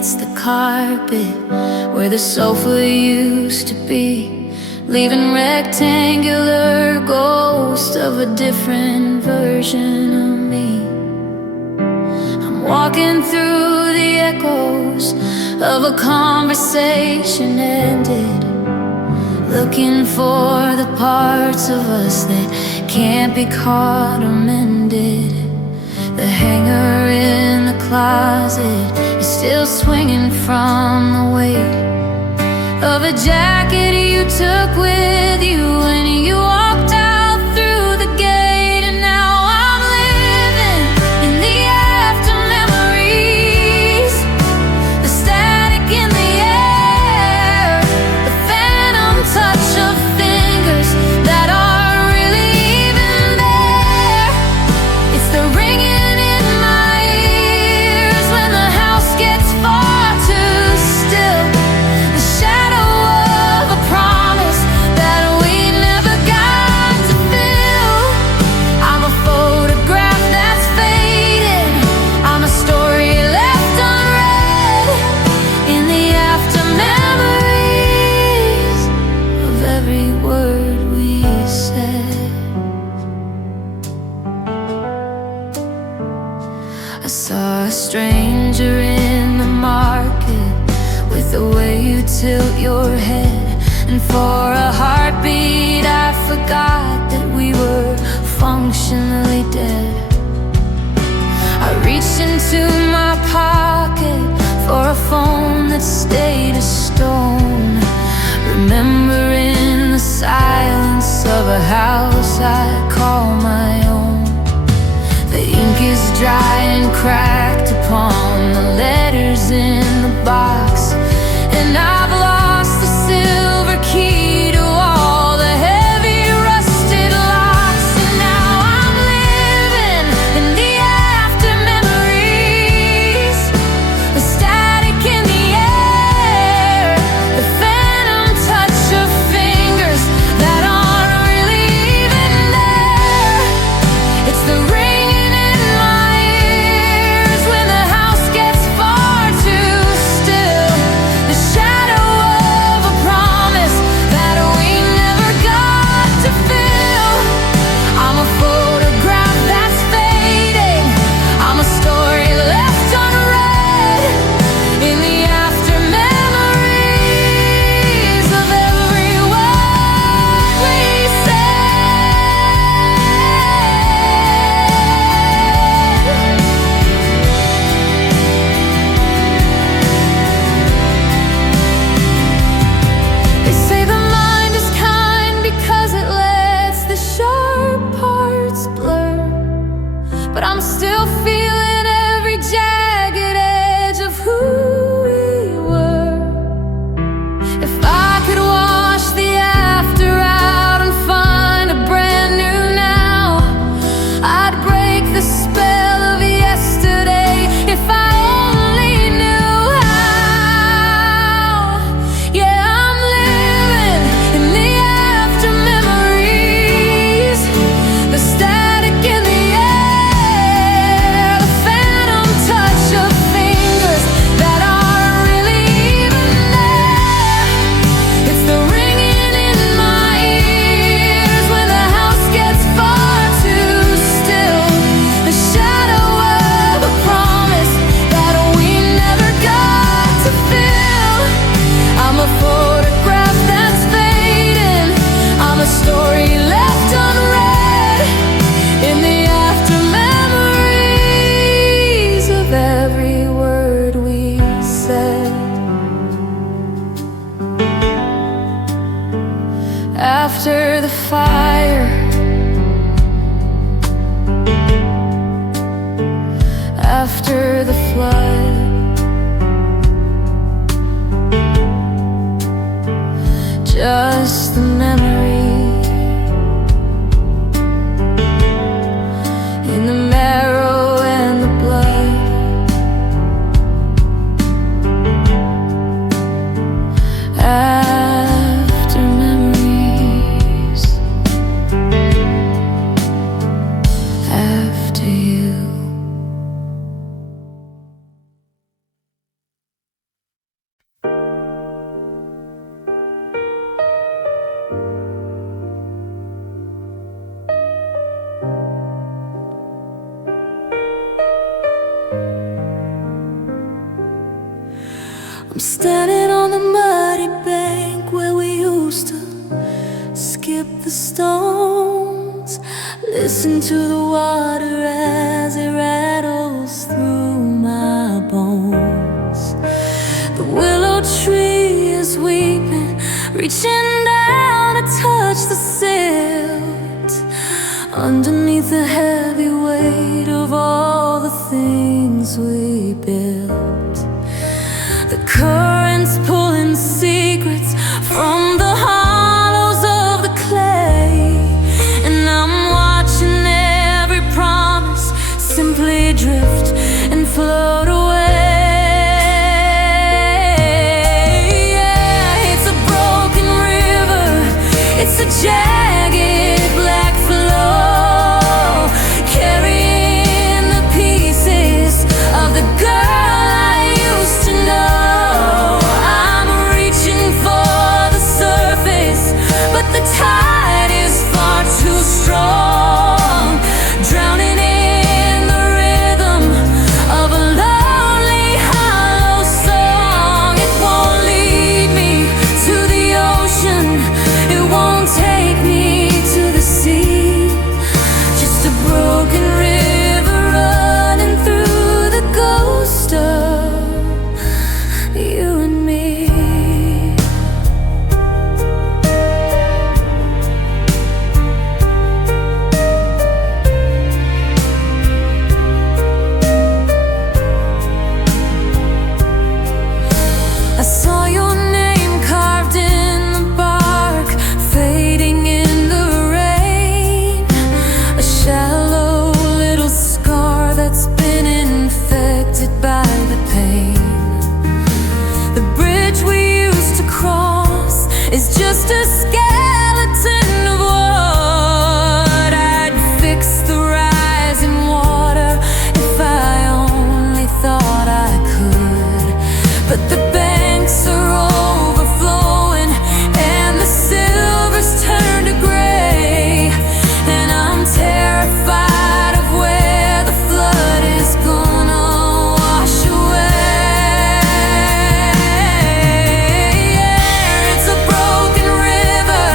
hits the carpet where the sofa used to be, leaving rectangular ghosts of a different version of me. I'm walking through the echoes of a conversation ended, looking for the parts of us that can't be caught or mended. The hanger in the closet is still swinging from the weight of a jacket you took with you when you walked out through the gate. And now I'm living in the after memories, the static in the air, the phantom touch of fingers that aren't really even there. It's the ringing in my ears when the house gets far too still, the shadow of a promise that we never got to fill. I'm a photograph that's faded, I'm a story left unread in the after memories of every word we said. I saw a stranger in the market with the way you tilt your head, and for a heartbeat I forgot that we were functionally dead. I reached into my pocket for a phone that stayed a stone, remembering the silence of a house I call my own. The ink is dry and cracked upon the letters in the box, and I've lost the silver key to all the heavy rusted locks. And now I'm living in the after memories, the static in the air, the phantom touch of fingers that aren't really even there. It's the ringing in my ears when the house gets far too still, the shadow of a promise that we never got to fill. I'm a photograph that's fading, I'm a story left unread in the after memories of every word we They say the mind is kind because it lets the sharp parts blur, but I'm still feeling every jagged edge of who we were. If I could wash the after out and find a brand new now, I'd break the spell of yesterday if I only knew how. Yeah, I'm living in the after memories, the static in the air, the phantom touch of fingers that aren't really even there. It's the ringing in my ears when the house gets far too still, the shadow of a promise that we never got to fill. I'm a photograph that's fading, I'm a story left unread in the after memories of every word we said. After the fire, after the flood, just the memory in the marrow and the blood. After memories, after you. used to skip the stones, listen to the water as it rattles through my bones. The willow tree is weeping, reaching down to touch the silt, underneath the heavy weight of all the things we built. The current's pulling secrets from the hollows of the clay, and I'm watching every promise simply drift and float away. Yeah, it's a broken river, it's a jagged black flow, carrying the pieces of the girl I used to know. I'm reaching for the surface, but the tide is far too strong, drowning in the rhythm of a lonely hollow song. It won't lead me to the ocean, it won't take me to the sea, just a broken river running through the ghost of you and me. I saw your name carved in the bark, fading in the rain, a shallow little scar that's been infected by the pain. The bridge we used to cross is just a skeleton of wood. I'd fix the rising water if I only thought I could, but the banks are overflowing and the silver's turned to gray, and I'm terrified of where the flood is gonna wash away. Yeah, it's a broken river,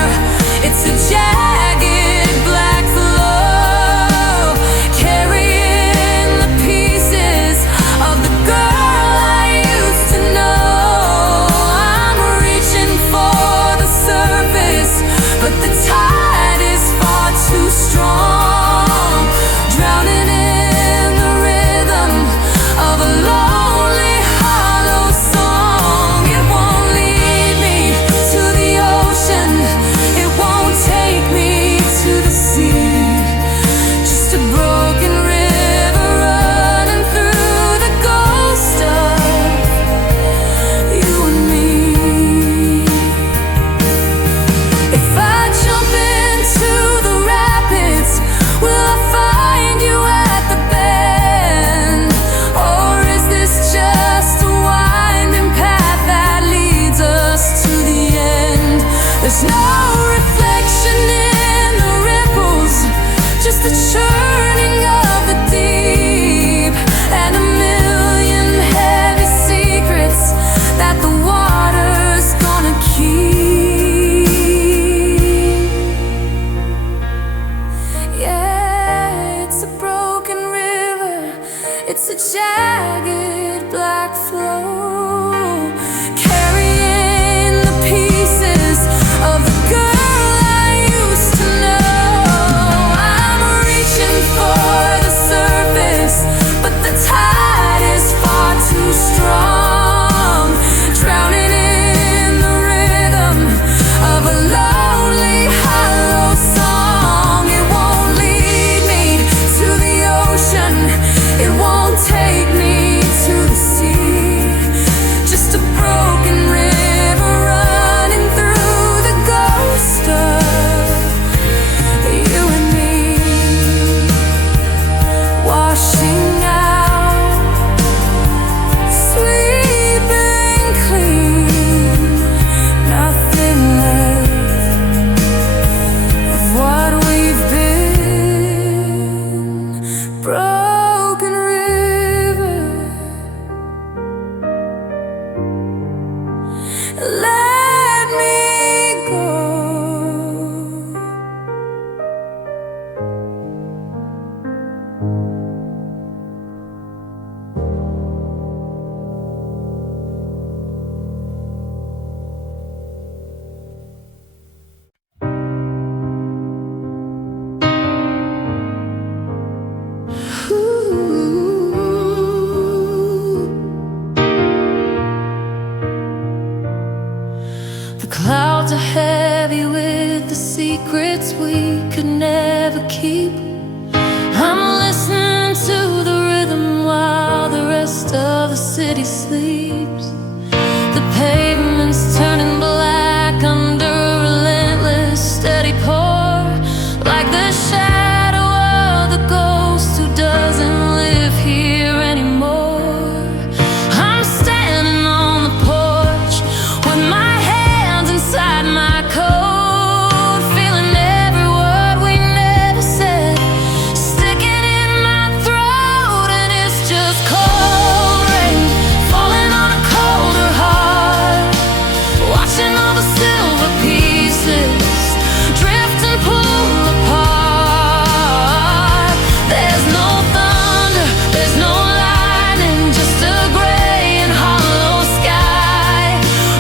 it's a jagged black flow, carrying the pieces of the girl I used to know. I'm reaching for the surface, but the tide is far too strong, drowning in the rhythm of a lonely hollow song. It won't lead me to the ocean, it won't take me to the sea, just a broken river running through the ghost of you and me. If I jump into the rapids, will I find you at the bend? Or is this just a winding path that leads us to the end? There's no reflection in the ripples, just the churning of the deep, and a million heavy secrets that the water's gonna keep. secrets we could never keep. I'm listening to the rhythm while the rest of the city sleeps. The pavement's turning black under a relentless steady pour, like the shadow of the ghost who doesn't live here anymore. I'm standing on the porch with my hands inside my coat, feeling every word we never said sticking in my throat. And it's just cold rain falling on a colder heart, watching all the silver pieces drift and pull apart. There's no thunder, there's no lightning, just a gray and hollow sky,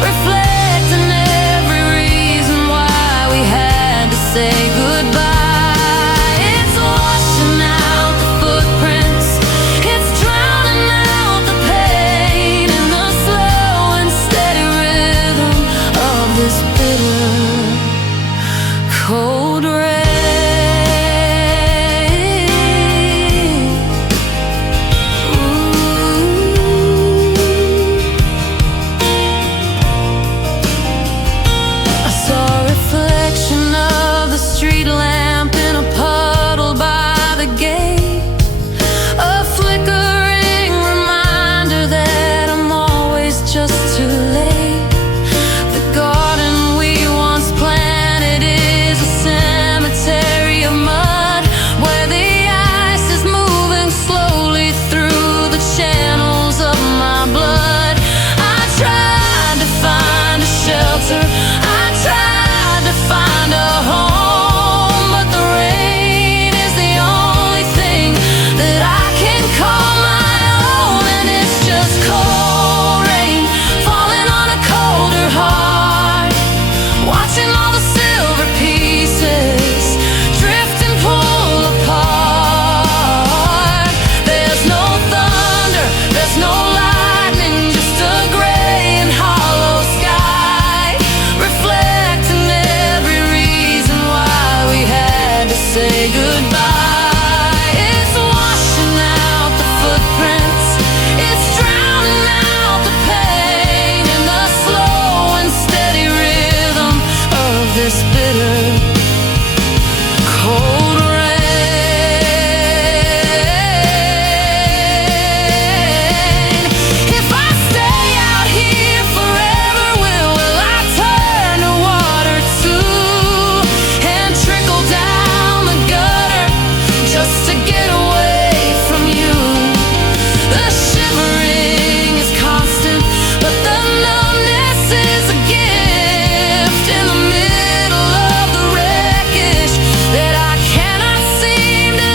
reflecting every reason why we had to say goodbye. It's washing out the footprints, it's drowning out the pain in the slow and steady rhythm of this bitter cold rain. I saw a reflection of the street lamp in a puddle by the gate, a flickering reminder that I'm always just too late. The garden we once planted is a cemetery of mud, where the ice is moving slowly through the channels of my blood. I tried to find a shelter, I tried to find a home, but the rain is the only thing that I can call my own. And it's just cold rain falling on a colder heart, watching all the silver pieces drift and pull apart. There's no thunder, there's no lightning, just a gray and hollow sky, reflecting every reason why we had to say goodbye. It's washing out the footprints, it's drowning out the pain in the slow and steady rhythm of this bitter cold rain. If I stay out here forever, will I turn to water too and trickle down the gutter just to get away from you? The shivering is constant, but the numbness is a gift in the middle of the wreckage that I cannot seem to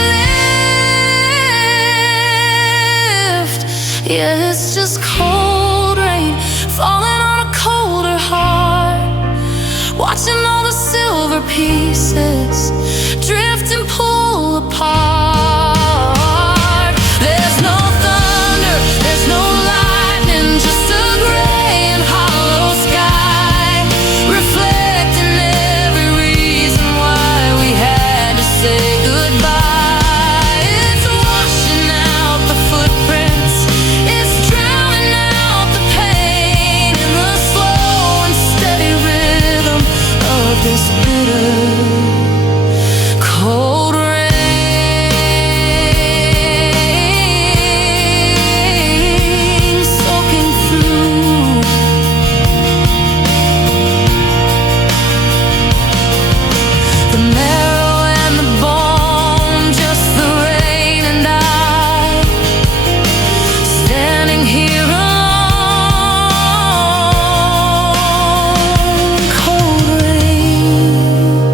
lift. Yeah, it's just cold rain falling on a colder heart, watching all the silver pieces drift and pull apart. There's no thunder, there's no lightning, just a gray and hollow sky, reflecting every reason why we had to say goodbye. It's washing out the footprints, it's drowning out the pain in the slow and steady rhythm of this bitter cold rain. Soaking through the marrow and the bone, just the rain and I, standing here alone. Cold rain.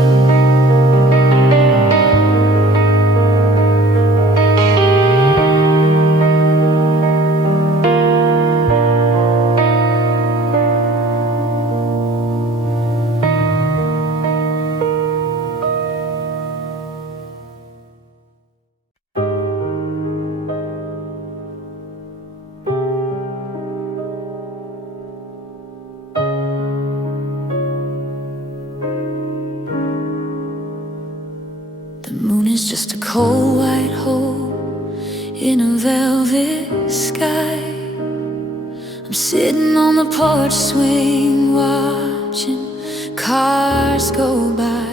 is just a cold white hole in a velvet sky. I'm sitting on the porch swing, watching cars go by.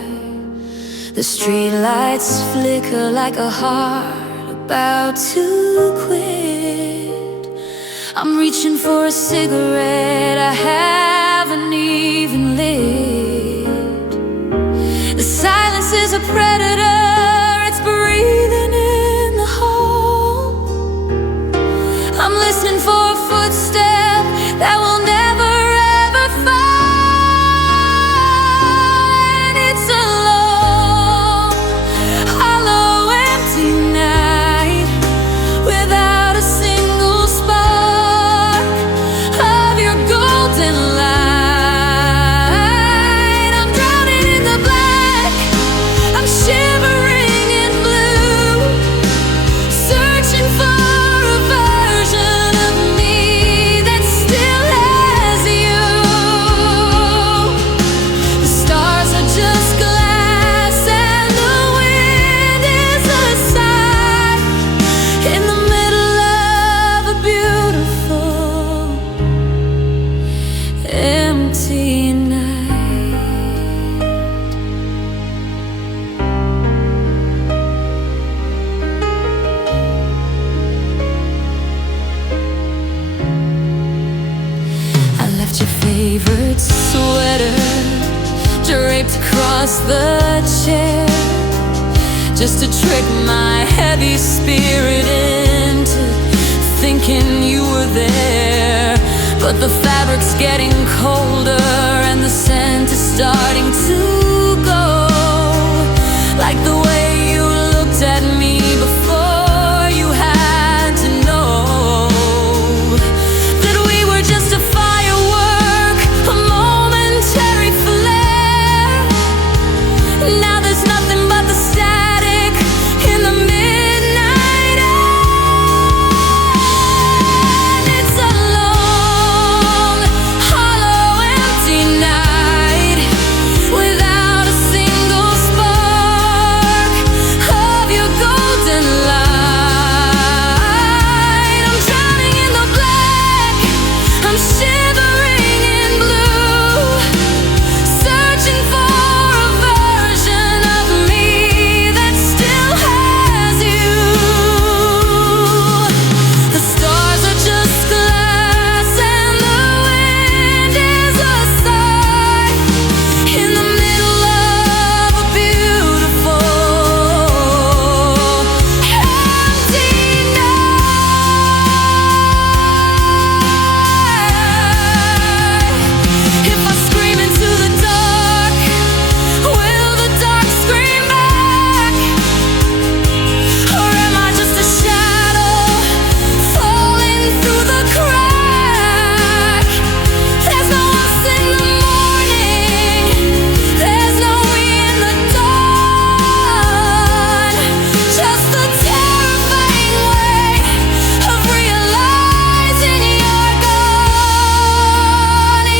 The streetlights flicker like a heart about to quit. I'm reaching for a cigarette I haven't even lit. The silence is a predator, it's breathing in the hall. I'm listening for a footstep that will never ever fall. And it's a long, hollow, empty night without a single spark of your golden light. I'm drowning in the black, I'm shivering in blue, searching for a version of me that still has you. The stars are just glass and the wind is a sigh in the middle of a beautiful, empty night. I left your favorite sweater draped across the chair, just to trick my heavy spirit into thinking you were there. But the fabric's getting colder and the scent is starting to go, like the way you looked at me before you had to know that we were just a firework, a momentary flare. Now there's nothing but the static in the midnight air. And it's a long, hollow, empty night without a single spark of your golden light. I'm drowning in the black, I'm shivering in blue, searching for a version of me that still has you. The stars are just glass and the wind is a sigh in the middle of a beautiful, empty night. If I scream into the dark, will the dark scream back? Or am I just a shadow falling through the crack? There's no us in the morning, there's no me in the dawn, just the terrifying weight of realizing you're gone.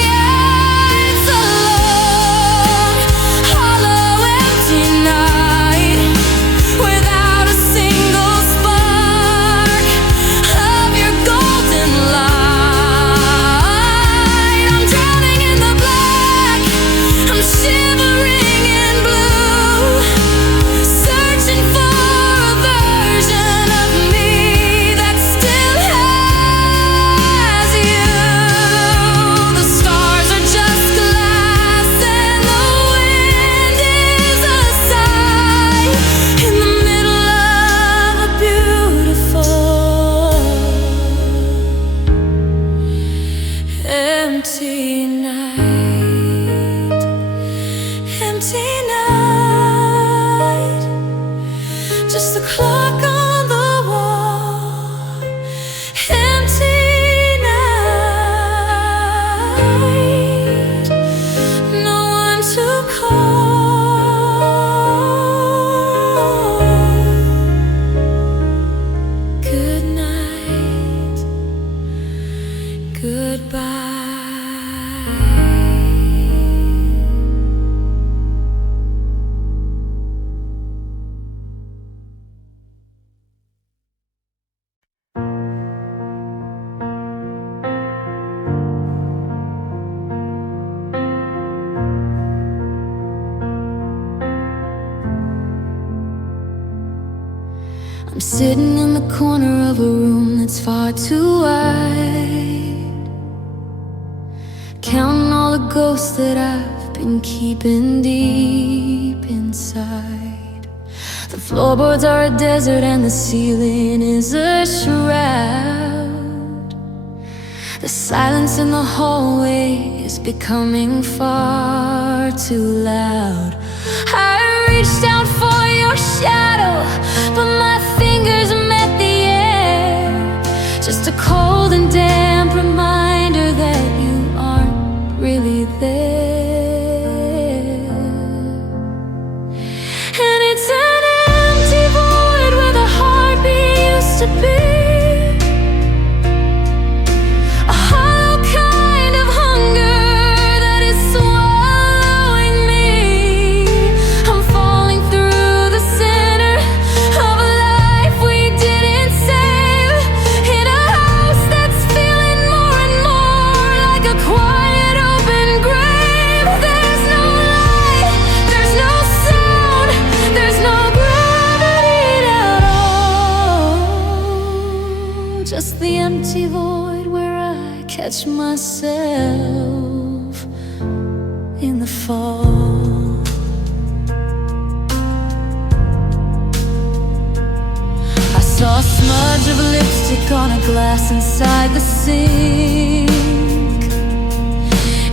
Yeah, it's a long, hollow, empty night without a single spark of your golden light. I'm drowning in the black, I'm shivering in blue, searching for a version of me that still has you. The stars are just glass and the wind is a sigh in the middle of a beautiful, empty night. Empty night, just the clock on the wall. Empty night, no one to call. Good night, goodbye. I'm sitting in the corner of a room that's far too wide, counting all the ghosts that I've been keeping deep inside. The floorboards are a desert and the ceiling is a shroud. The silence in the hallway is becoming far too loud. I reached out for your shadow, but my fingers met the air. Just a cold and damp reminder that you aren't really there. And it's an empty void where the heartbeat used to be. Just the empty void where I catch myself in the fall. I saw a smudge of lipstick on a glass inside the sink.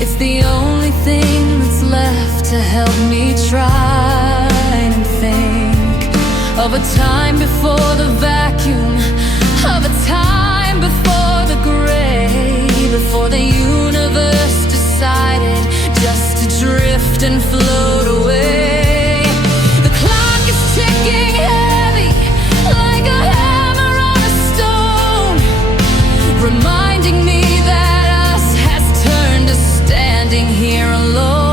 It's the only thing that's left to help me try and think of a time before the vacuum, of a time before the gray, before the universe decided just to drift and float away. The clock is ticking heavy like a hammer on a stone, reminding me that us has turned to standing here alone.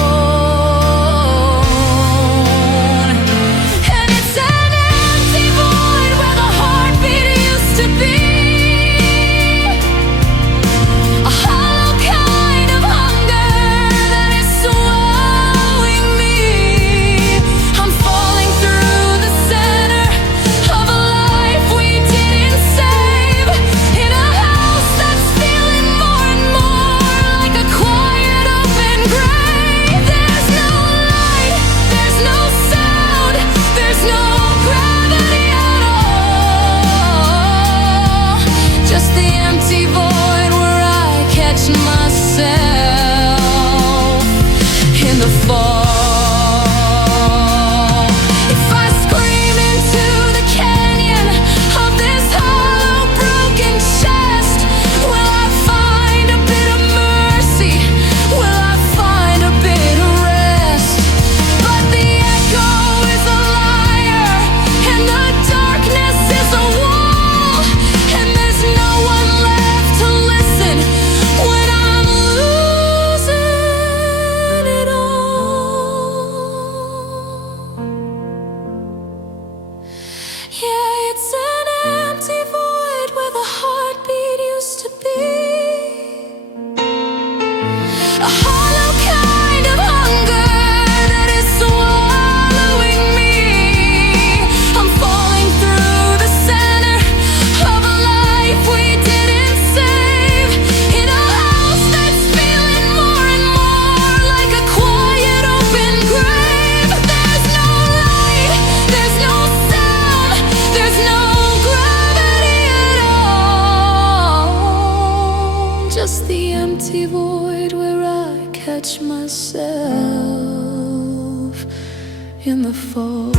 In the fall.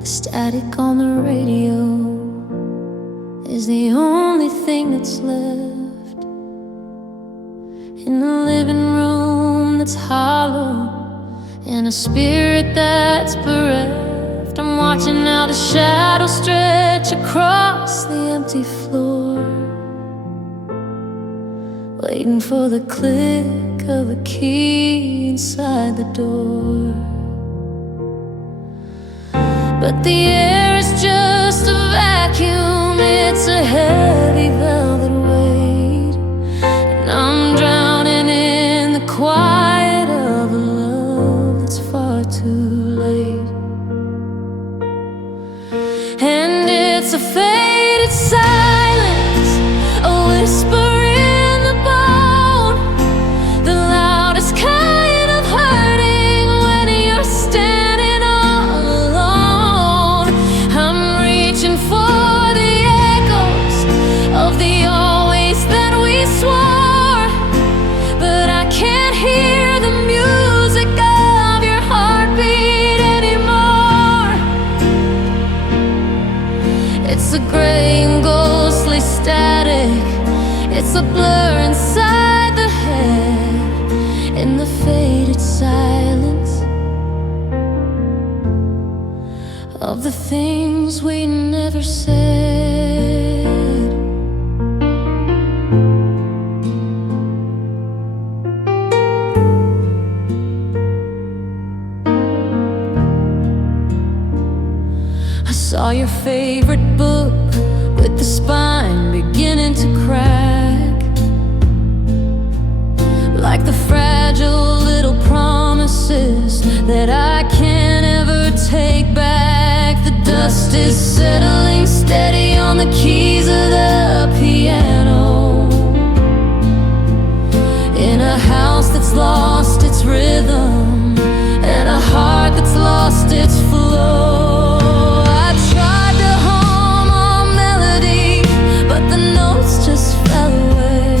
The static on the radio is the only thing that's left in the living room that's hollow, and a spirit that's bereft. I'm watching how the shadows stretch across the empty floor, waiting for the click of a key inside the door. But the air is just a vacuum, it's a heavy velvet weight, and I'm drowning in the quiet of a love that's far too late. And it's a faded silence, a whisper in the bone, the loudest kind of hurting when you're standing all alone. I'm reaching for the echoes of the always that we swore, but I can't hear the music of your heartbeat anymore. It's a gray and ghostly static, it's a blur inside the head, in the faded silence of the things we never said. I saw your favorite book with the spine beginning to crack, like the fragile little promises that I can't ever take back. The dust is settling steady on the keys of the piano, in a house that's lost its rhythm, and a heart that's lost its flow. I tried to hum a melody, but the notes just fell away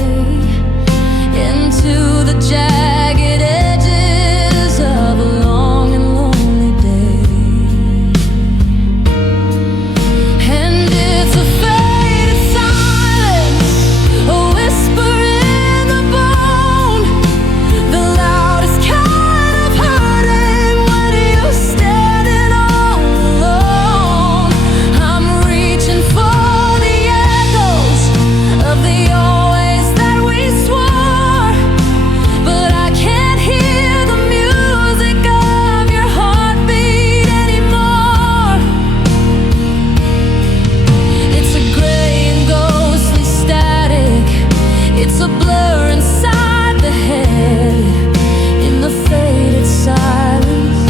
into the jagged edges of a long and lonely day. And it's a faded silence, a whisper in the bone, the loudest kind of hurting when you're standing all alone. I'm reaching for the echoes of the always that we swore, but I can't hear the music of your heartbeat anymore. It's a gray and ghostly static, it's a blur inside the head, in the faded silence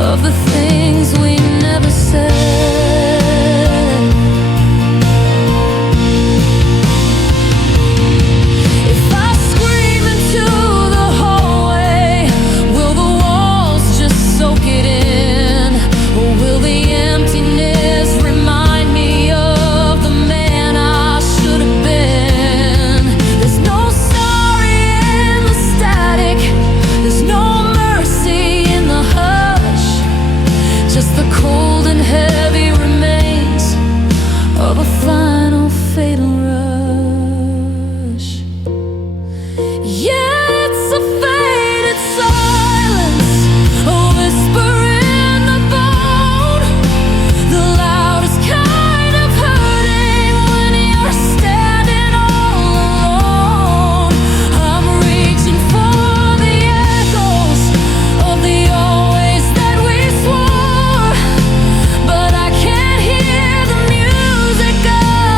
of the things we never said. If I scream into the hallway, will the walls just soak it in? Or will the emptiness remind me of the man I should have been? There's no sorry in the static, there's no mercy in the hush, just the cold and heavy remains of a final fatal rush. Yeah, it's a faded silence, a whisper in the bone, the loudest kind of hurting when you're standing all alone. I'm reaching for the echoes of the always that we swore, but I can't hear the music of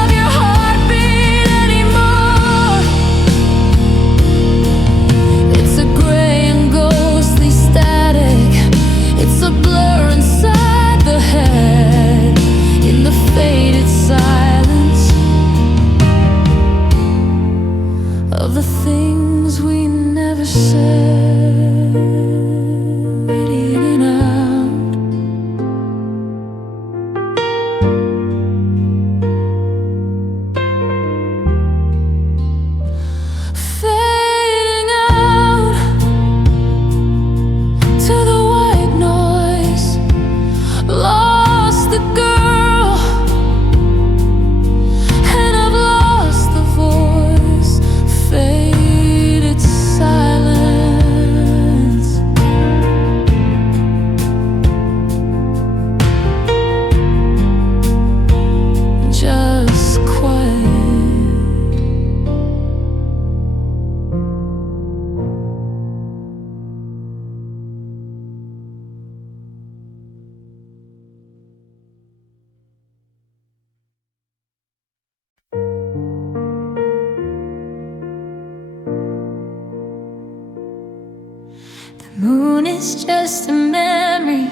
it's just a memory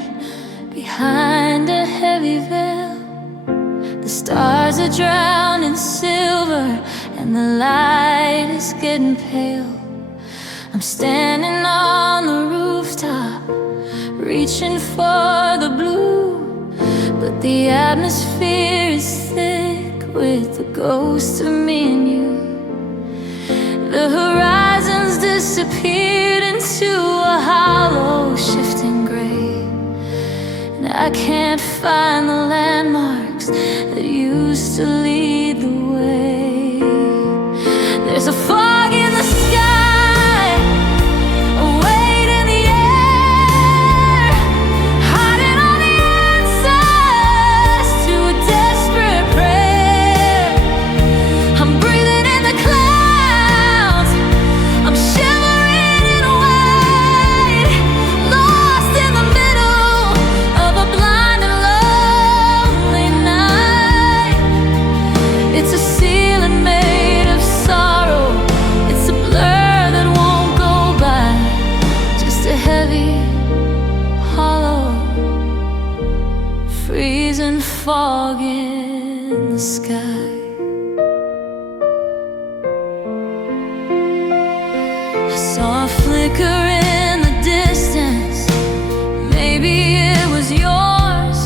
behind a heavy veil. The stars are drowned in silver and the light is getting pale. I'm standing on the rooftop, reaching for the blue, but the atmosphere is thick with the ghost of me and you. The horizons disappeared into a hollow shifting gray, and I can't find the landmarks that used to lead the way. There's a fog in the sky, a weight in the air, hiding all the answers to a desperate prayer. I'm breathing in the clouds, I'm shivering in white, lost in the middle of a blind and lonely night. It's a ceiling made of sorrow, it's a blur that won't go by, just a heavy, hollow, freezing fog in the sky. I saw a flicker in the distance, maybe it was yours,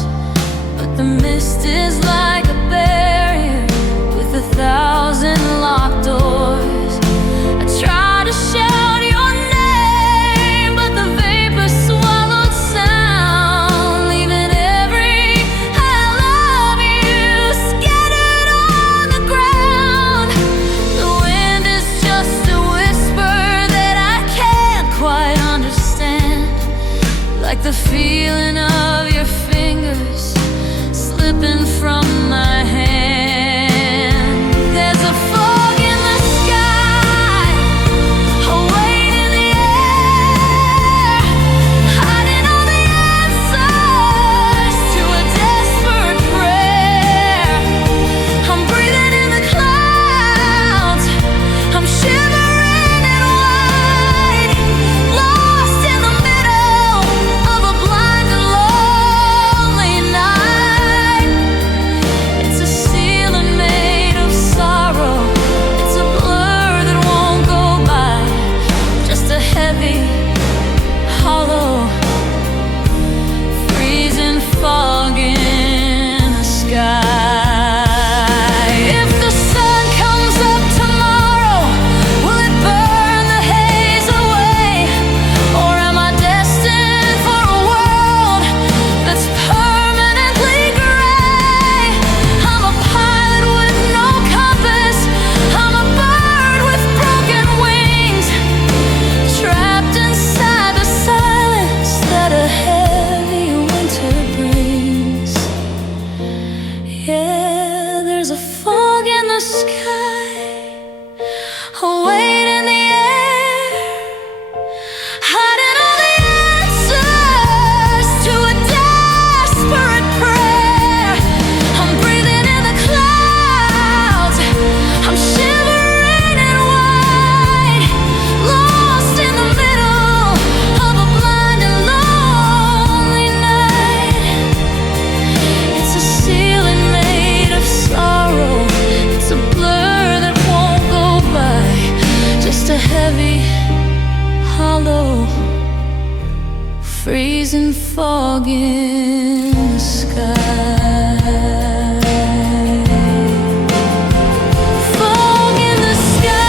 but the mist is like a barrier with 1,000 locked doors. I tried to shout your name, but the vapor swallowed sound, leaving every I love you scattered on the ground. The wind is just a whisper that I can't quite understand, like the feeling of your fingers slipping from my hand. There's a fog in the sky, a weight in the air, hiding all the answers to a desperate prayer. I'm breathing in the clouds, I'm shivering in white, lost in the middle of a blind and lonely night. It's a ceiling made of sorrow, it's a blur that won't go by, just a heavy, hollow, freezing fog in the sky. If the sun comes up tomorrow, will it burn the haze away? Or am I destined for a world that's permanently gray? I'm a pilot with no compass, I'm a bird with broken wings, trapped inside the silence that a heavy winter brings. Yeah, there's a fog in the sky, a weight in the air, hiding all the answers to a desperate prayer. I'm breathing in the clouds, I'm shivering in white, lost in the middle of a blind and lonely night. It's a ceiling made of sorrow, it's a blur that won't go by, just a heavy, hollow, freezing fog in the sky. Fog in the sky,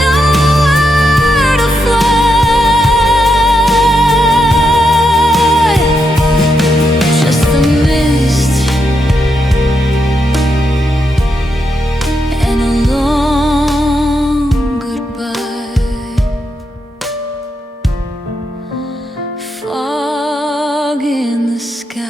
nowhere to fly, just the mist and a long goodbye. Fog in the sky.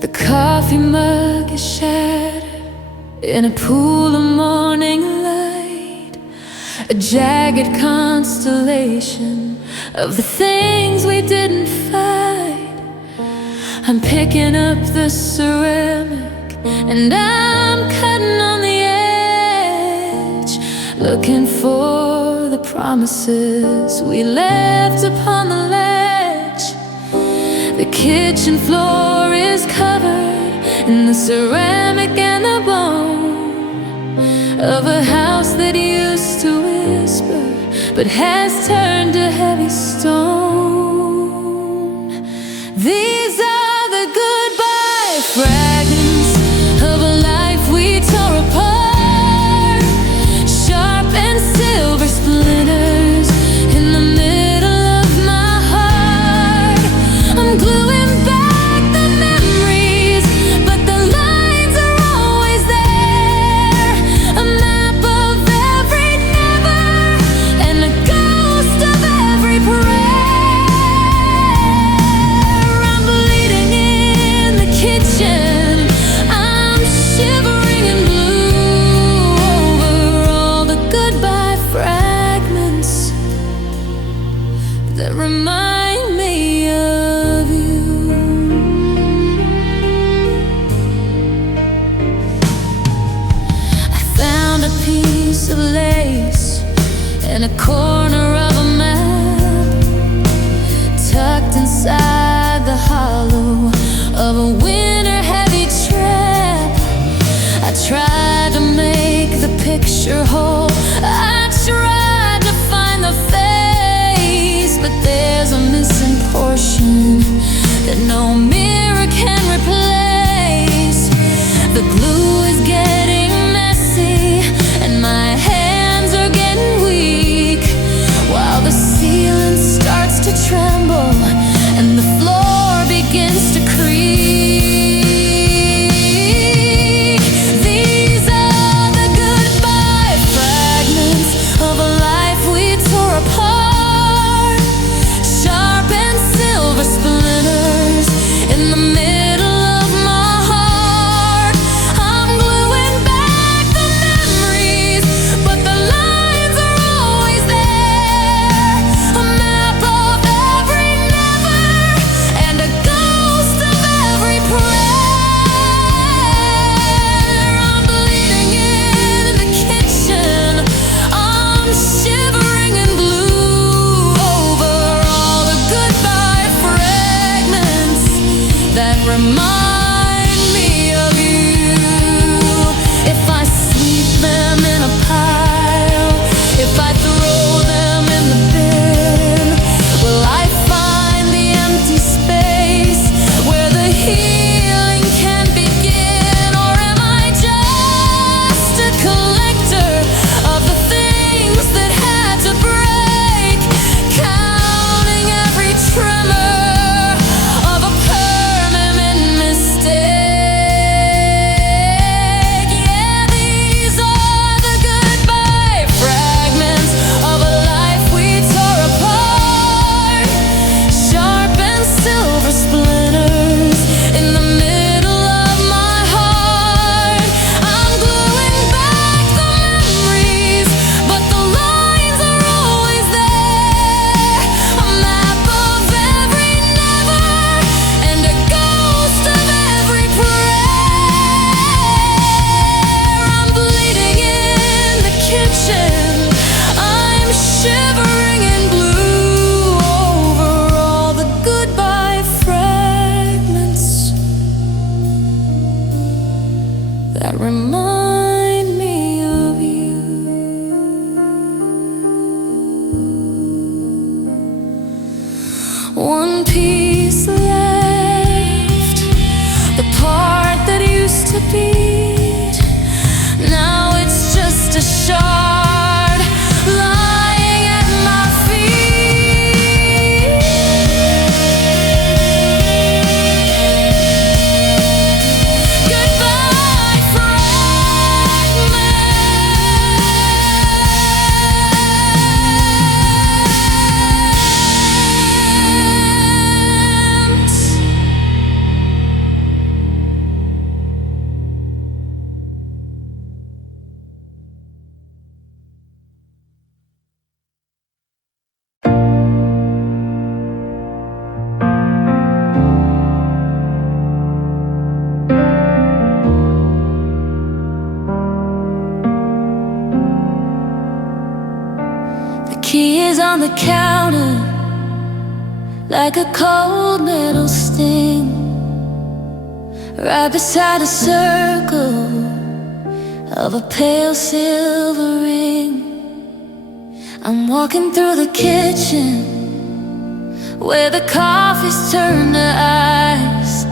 The coffee mug is shattered, in a pool of morning light, a jagged constellation of the things we didn't fight. I'm picking up the ceramic and I'm cutting on the edge, looking for the promises we left upon the ledge. The kitchen floor is covered in the ceramic and the bone of a house that used to whisper but has turned to heavy stone. These are the goodbye fragments of a life we tore apart, sharp and silver splinters in the middle of my heart. I'm gluing back the memories, but the lines are always there. A map of every never and a ghost of every prayer. I'm bleeding in the kitchen, I'm shivering in blue over all the goodbye fragments that remind me of you. I found a piece of lace in a corner of a map, tucked inside the hollow of a winter heavy trap. I tried to make the picture whole, I tried to find the face, but there's a missing portion that no mirror can replace. The glue is getting messy and my hands are getting weak, while the ceiling starts to tremble and the floor begins to creak. These are the goodbye fragments of a life we tore apart, sharp and silver splinters in the middle of my heart. I'm gluing back the memories, but the lines are always there. A map of every never and a ghost of every prayer. I'm bleeding in the kitchen, I'm shivering in blue over all the goodbye fragments that remind me of you. If I sweep them in a pile, if I throw them in the bin, will I find the empty space where the healing can begin? Or am I just a collector of the things that key is on the counter, like a cold metal sting, right beside a circle of a pale silver ring. I'm walking through the kitchen where the coffee's turned to ice,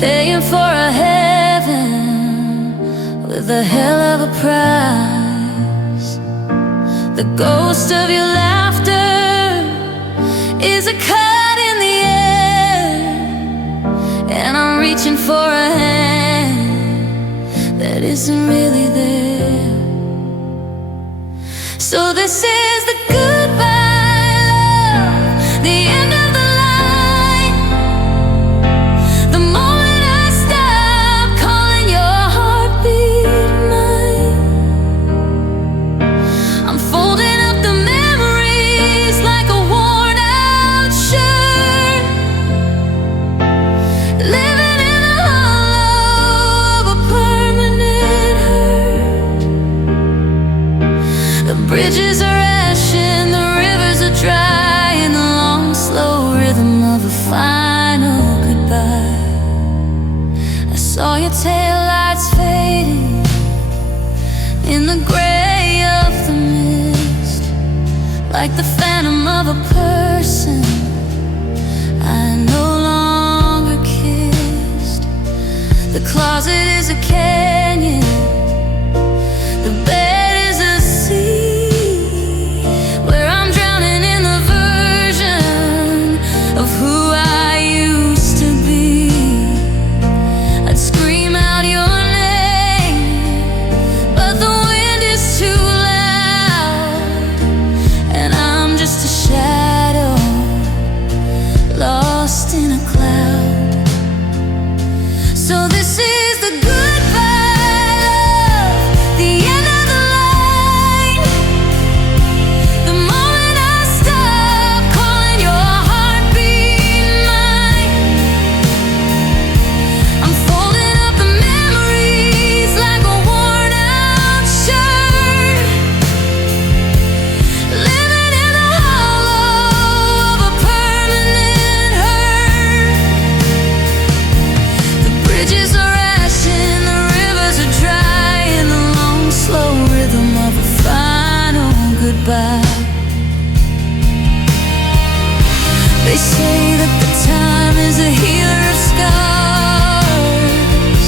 paying for a heaven with a hell of a price. The ghost of your laughter is a cut in the air, and I'm reaching for a hand that isn't really there. So this is the goodbye love, the end of the line, the moment I stop calling your heartbeat mine. I'm folding up the memories like a worn out shirt, living in the hollow of a permanent hurt. The bridges are ashen, the rivers are dry, in the long, slow rhythm of a final goodbye. I saw your taillights fading in the gray of the mist, like the phantom of a person I no longer kissed. The closet is a canyon, the bed is a sea, where I'm drowning in the version of who I used to be. I'd scream out your name, but the wind is too loud, and I'm just a shadow lost in a cloud. So this is the goodbye love, the end of the line, the moment I stop calling your heartbeat mine. I'm folding up the memories like a worn out shirt, living in the hollow of a permanent hurt. The bridges are ashen, the rivers are dry, in the long, slow rhythm of a final goodbye. They say that the time is a healer of scars,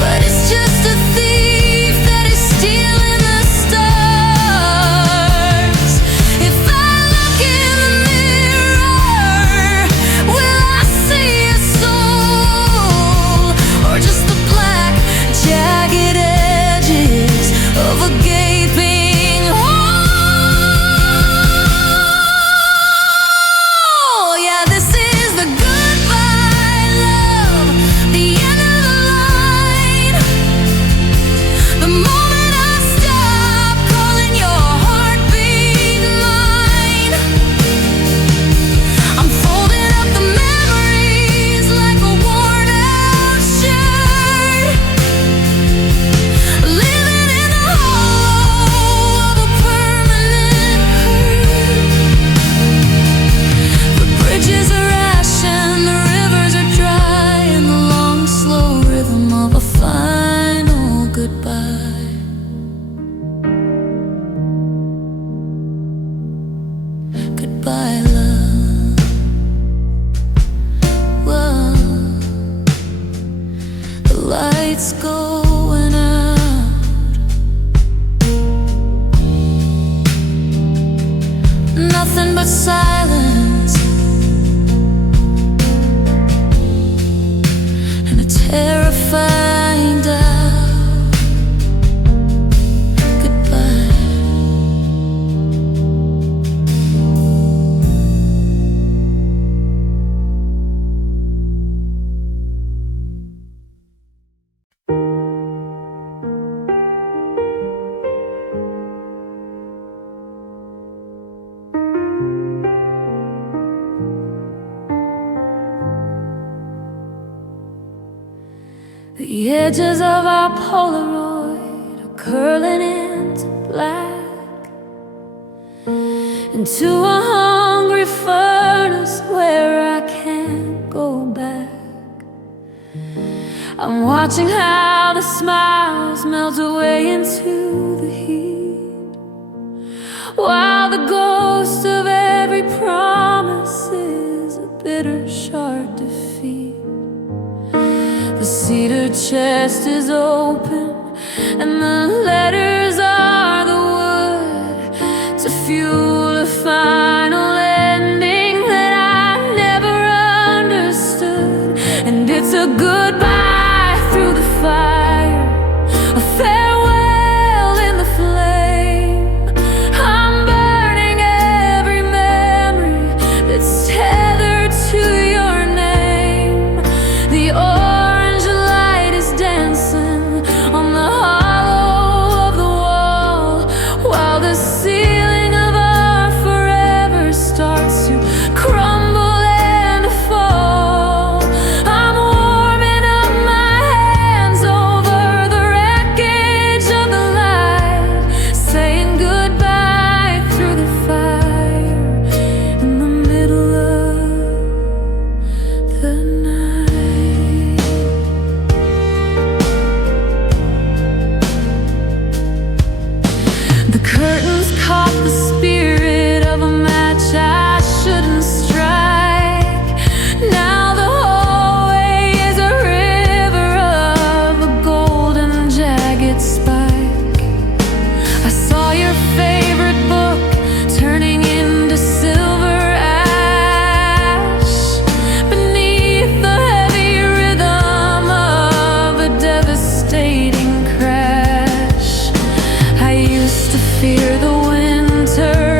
but it's just a thief that is stealing the stars. If I look in the mirror, will I see a soul, or just the black, jagged edges of a gaping hole? Yeah, this is the goodbye love, the end of the line, the moment I stop calling your heartbeat mine. I'm folding up the memories like a worn out shirt, living in the hollow of a permanent hurt. The bridges are ashen, the rivers are dry, in the long, slow rhythm of a final goodbye. Goodbye, love. Whoa. The lights going out, nothing but silence and a terrifying doubt. Goodbye. The edges of our Polaroid are curling into black. into a hungry furnace where I can't go back. I'm watching how the smiles melt away into the heat, while the ghost of every promise is a bitter, sharp defeat. The cedar chest is open, and the letters are the wood to fuel a final ending that I never understood. And it's a goodbye through the fire, a farewell in the flame. I'm burning every memory that's tethered to your name. The orange light is dancing on the hollow of the wall, while the ceiling of our forever starts to crumble and fall. I'm warming up my hands over the wreckage of the light, saying goodbye through the fire in the middle of the night. The curtains caught the spirit of a match I shouldn't strike. Now the hallway is a river of a golden jagged spike. I saw your favorite book turning into silver ash beneath the heavy rhythm of a devastating crash. I used to fear the winter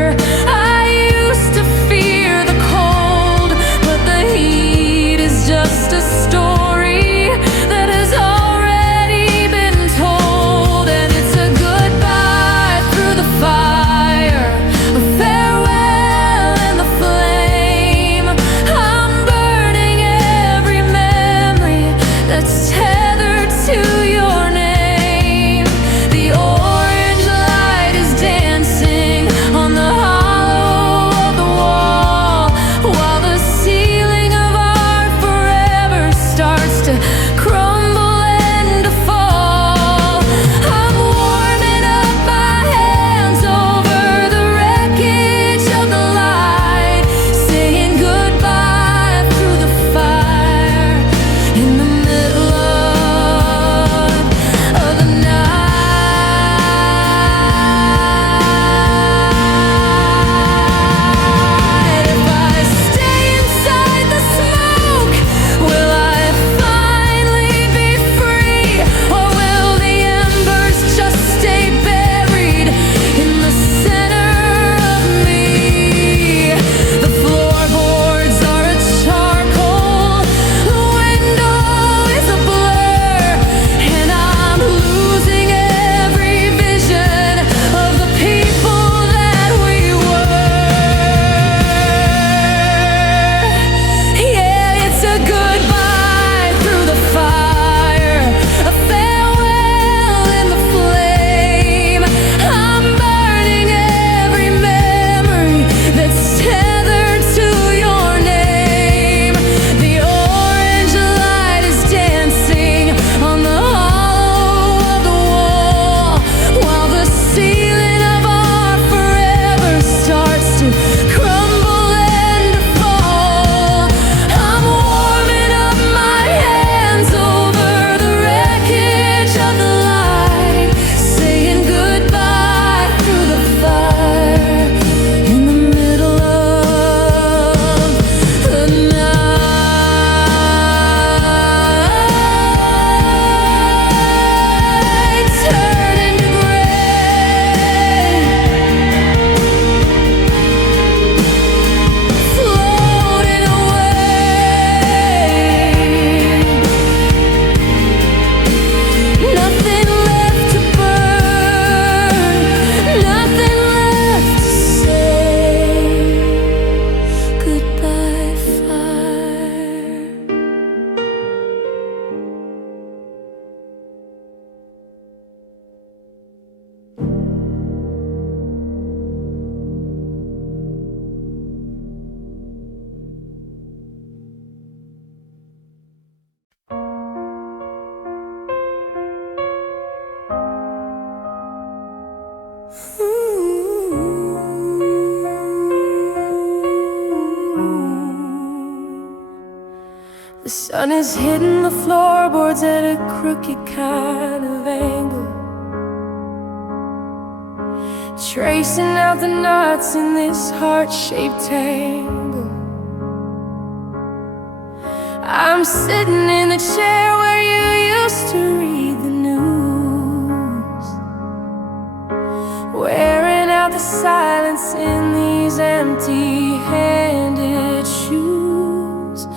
sun is hitting the floorboards at a crooked kind of angle, tracing out the knots in this heart-shaped tangle. I'm sitting in the chair where you used to read the news, wearing out the silence in these empty-handed shoes.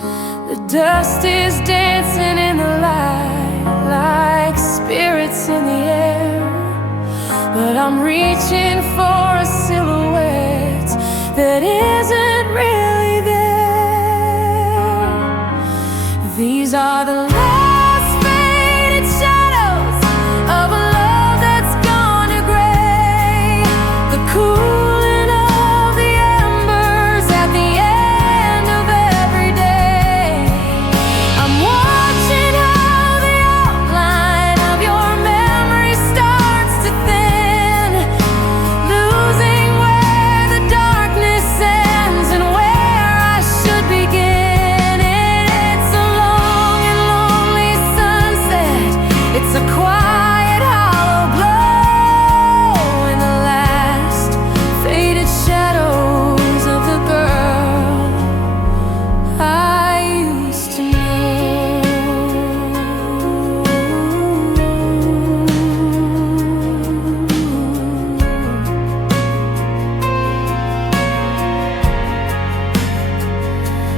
The dust is dancing in the light like spirits in the air, but I'm reaching for a silhouette that isn't really there. These are the last faded shadows of a love that's gone to gray, the cooling of the embers at the end of every day. I'm watching how the outline of your memory starts to thin, losing where the darkness ends and where I should begin. It's a long and lonely sunset. It's a quiet hollow glow in the last faded shadows of the girl I used to know.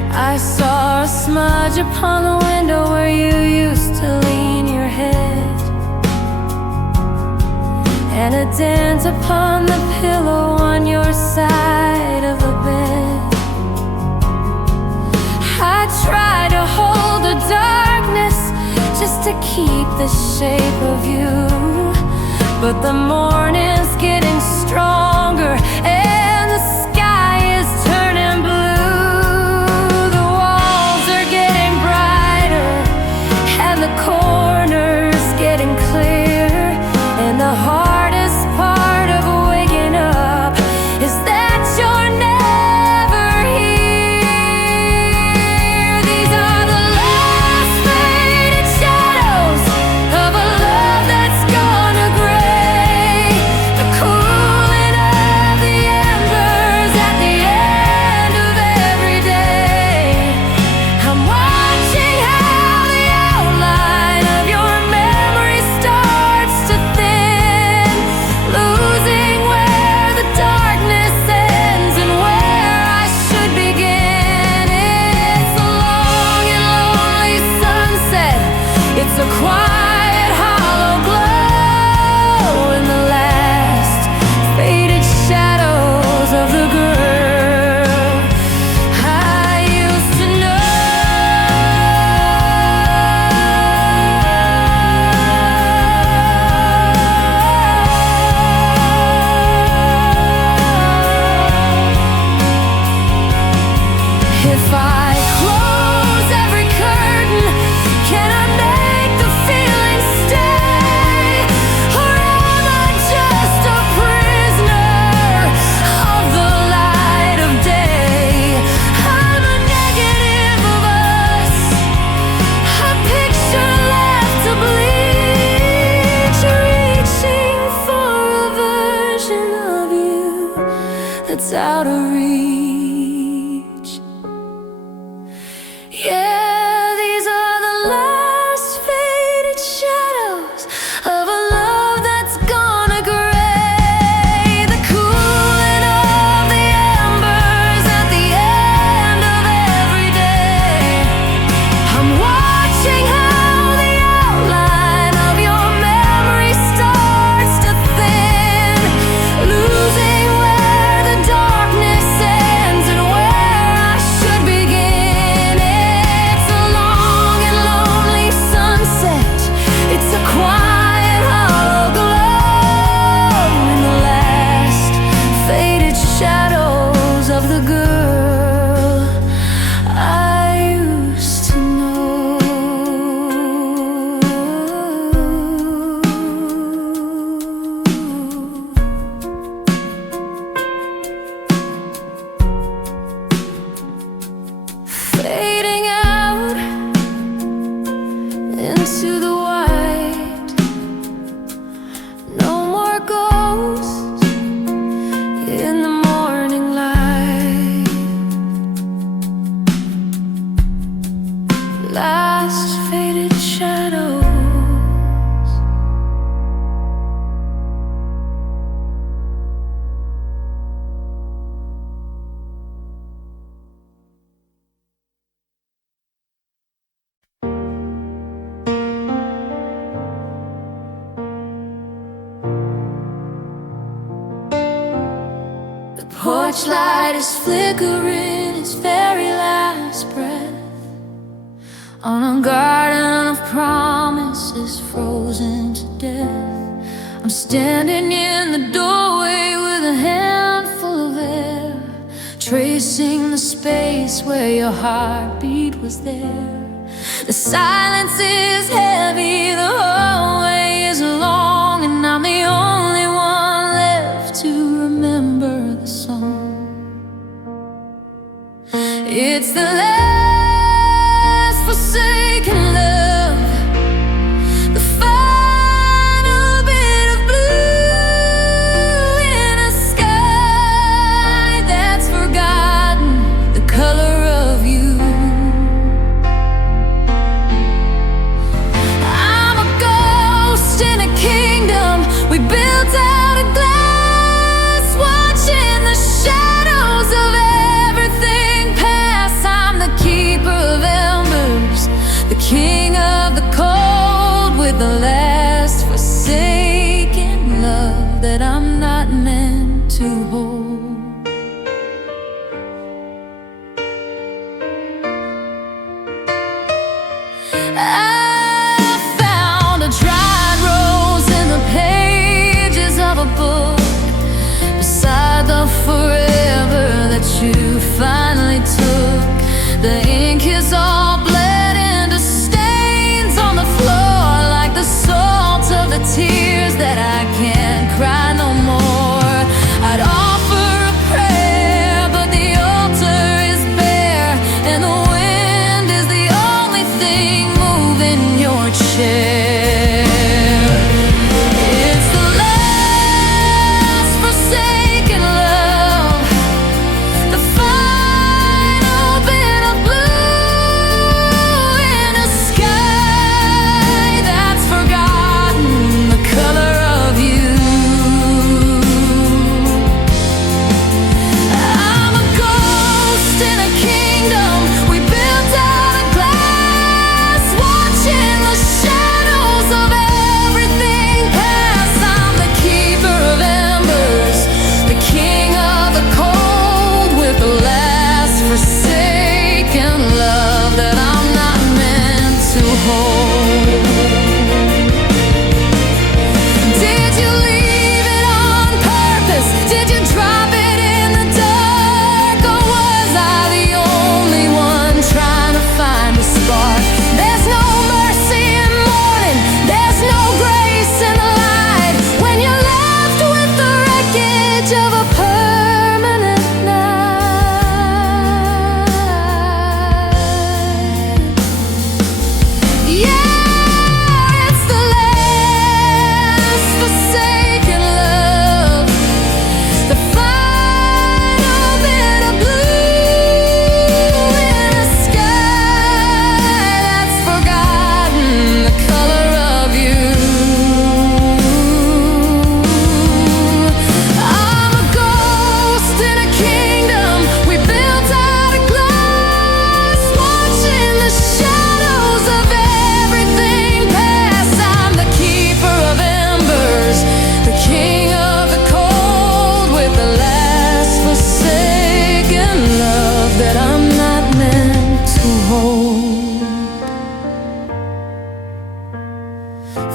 I saw a smudge upon the window where you used to lean your head, and a dent upon the pillow on your side of the bed. I tried to hold the darkness just to keep the shape of you, but the morning's getting stronger and the sky is turning blue. The walls are getting brighter and the corners getting clear, and the hardest part of waking up is that you're never here. These are the last faded shadows of a love that's gone to gray, the cooling of the embers at the end of every day. I'm watching how the outline of your memory starts to thin, losing where the darkness ends and where I should begin. It's a long and lonely sunset. It's a quiet hollow glow in the last faded shadows of the girl I used to know. If I close every curtain, can I make the feeling stay? Or am I just a prisoner of the light of day? I'm a negative of us, a picture left to bleach, reaching for a version of you that's out of reach. Yeah, these are the last faded shadows of a love that's gone to gray, the cooling of the embers at the end of every day. I'm watching how the outline of your memory starts to thin, losing where the darkness torchlight is flickering its very last breath on a garden of promises frozen to death. I'm standing in the doorway with a handful of air, tracing the space where your heartbeat was there. The silence is heavy, the hallway is long, and I'm the only one left to remember the song. It's the last forsaken love, the final bit of blue in a sky that's forgotten the color of you. I'm a ghost in a kingdom we built out of glass, watching the shadows of everything pass. I'm the keeper of embers, the king of the cold, with the last forsaken love that I'm not meant to hold. I found a dried rose in the pages of a book, beside the forever that you finally took. The ink is all bled into stains on the floor, like the salt of the tears that I can't cry no more. I'd offer a prayer, but the altar is bare, and the wind is the only thing moving your chair. It's the last forsaken love, the final bit of blue in a sky that's forgotten the color of you. I'm a ghost in a kingdom we built out of glass, watching the shadows of everything pass. I'm the keeper of embers, the king of the cold, with the last forsaken love that I'm not meant to hold. Did you leave it on purpose? Did you drop it in the dark? Or was I the only one trying to find a spark? There's no mercy in mourning, there's no grace in the light, when you're left with the wreckage of a permanent night. Yeah, it's the last forsaken love, the final bit of blue in a sky that's forgotten the color of you. I'm a ghost in a kingdom we built out of glass, watching the shadows of everything pass. I'm the keeper of embers, the king of the cold, with the last forsaken love that I'm not meant to hold.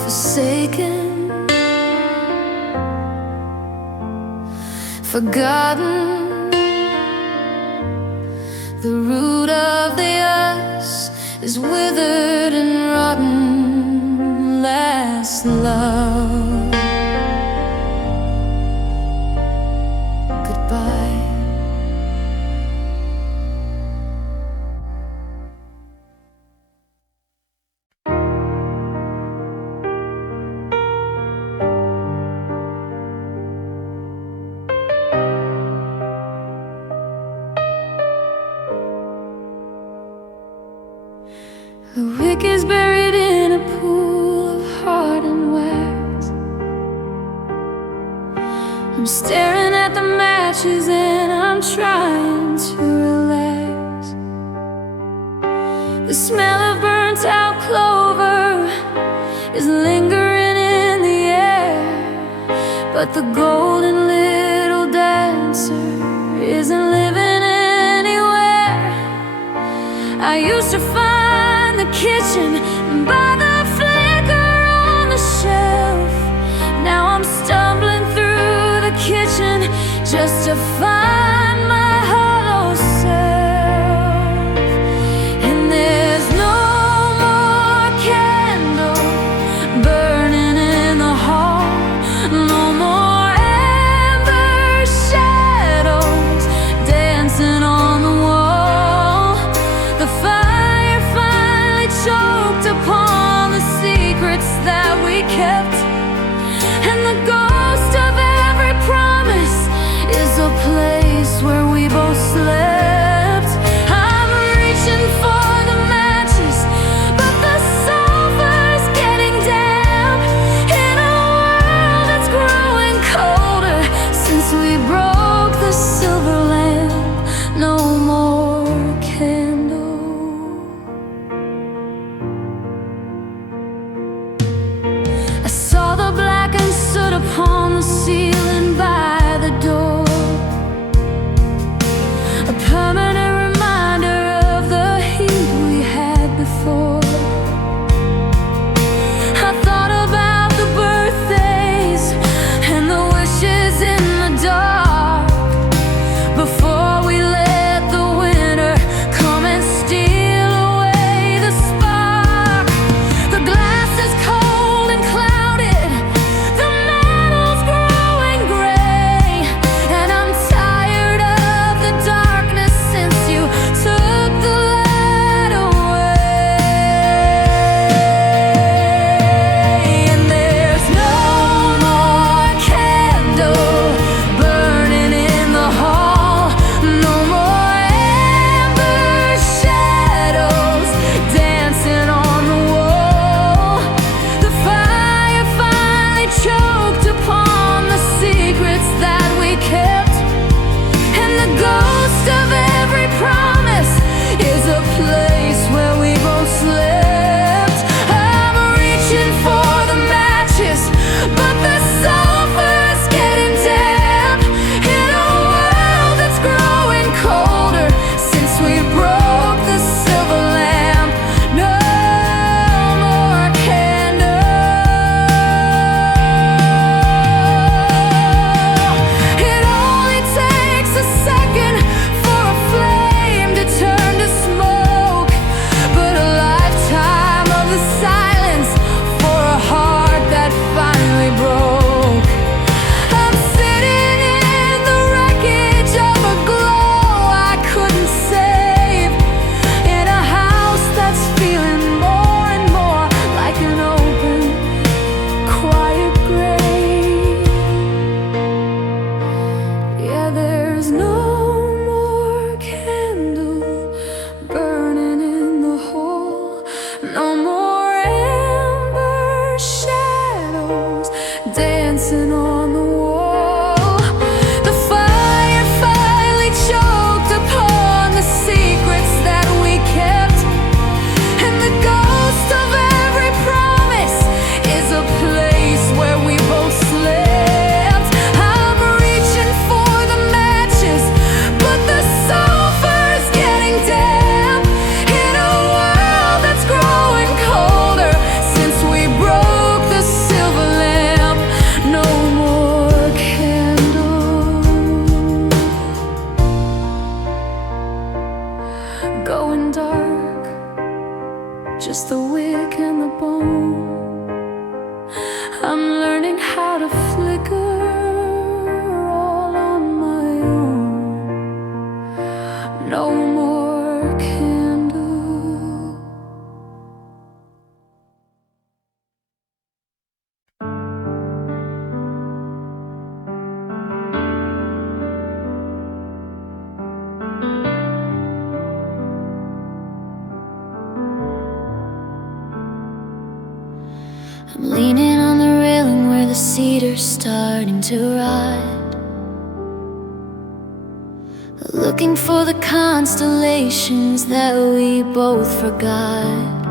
Forsaken, forgotten, the root of the earth is withered and rotten. Last love, goodbye. The wick is buried in a pool of hardened wax. I'm staring at the matches and I'm trying to relax. The smell of burnt out clover is lingering in the air, but the golden little dancer isn't living anywhere. I used to find the kitchen by the flicker on the shelf. Now I'm stumbling through the kitchen just to find my hollow self. And there's no more candle burning in the hall, no more amber shadows dancing on the wall. The fire finally choked upon the secrets that we kept, and the ghost of every promise is a place where we both slept. I'm reaching for the matches, but the sulfur's getting damp in a world that's growing colder since we broke the silver lamp. No more candle. I saw the blackened soot upon the ceiling by the door, a permanent reminder of the heat we had before. I thought about the birthdays and the wishes in the dark before we let the winter come and steal away the spark. The glass is cold and clouded, the metal's growing gray, and I'm tired of the darkness since you took the light away. And there's no more candle burning in the hall, no more amber shadows dancing on the wall. The fire finally choked upon the secrets that we kept, and the ghost of every promise is a place where we both slept. I'm reaching for the matches, but the sulfur's getting damp in a world that's growing colder since we broke the silver lamp. No more candle. It only takes a second for a flame to turn to smoke, but a lifetime of the silence for a heart that finally broke. I'm sitting in the wreckage of a glow I couldn't save, in a house that's feeling more and more like an open, quiet grave. Yeah, there's no more candle burning in the hole, no more amber shadows dancing on the wall. The fire finally choked upon the secrets that we kept, and the ghost of every promise is a place where we both slept. I'm reaching for the matches, but the sulfur's getting damp in a world that's growing colder since we broke the silver lamp. No more candle. Going dark, just the wick and the bone. I'm learning how to flicker all on my own. No more candle. I'm leaning on the railing where the cedar's starting to rot, looking for the constellations that we both forgot.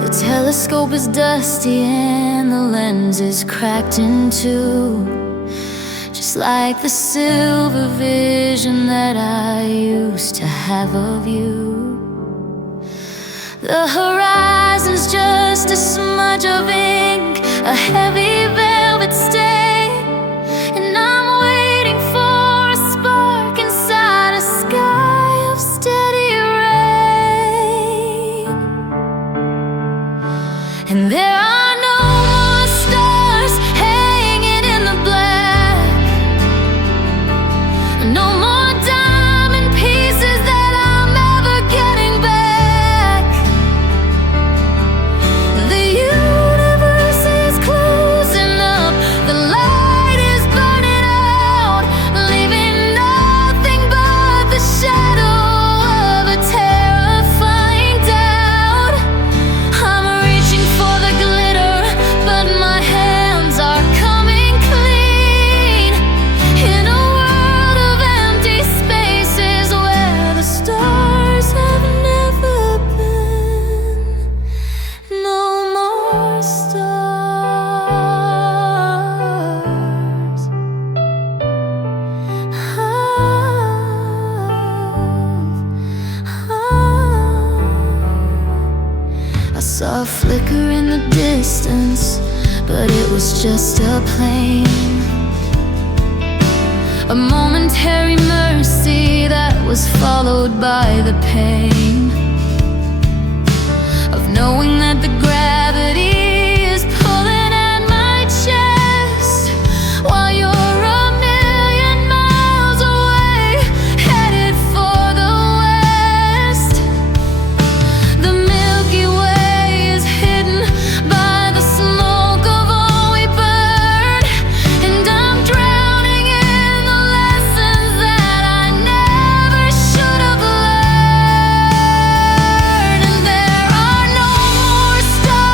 The telescope is dusty and the lens is cracked in two, just like the silver vision that I used to have of you. The horizon's just a smudge of ink, a heavy velvet stain, and I'm waiting for a spark inside a sky of steady rain. And there are no more stars hanging in the black, no more diamond pieces that I'm never getting back. The universe is closing up, the light is burning out, leaving nothing but the shadow of a terrifying doubt. I'm reaching for the glitter, but my hands are coming clean. In a world of empty spaces where the stars have never been, no more stars. I saw a flicker in the distance, but it was just a plane. A momentary mercy that was followed by the pain of knowing that the gravity is pulling at my chest while you're a million miles away, headed for the west. The Milky Way is hidden by the smoke of all we burn, and I'm drowning in the lessons that I never should have learned. And there are no more stars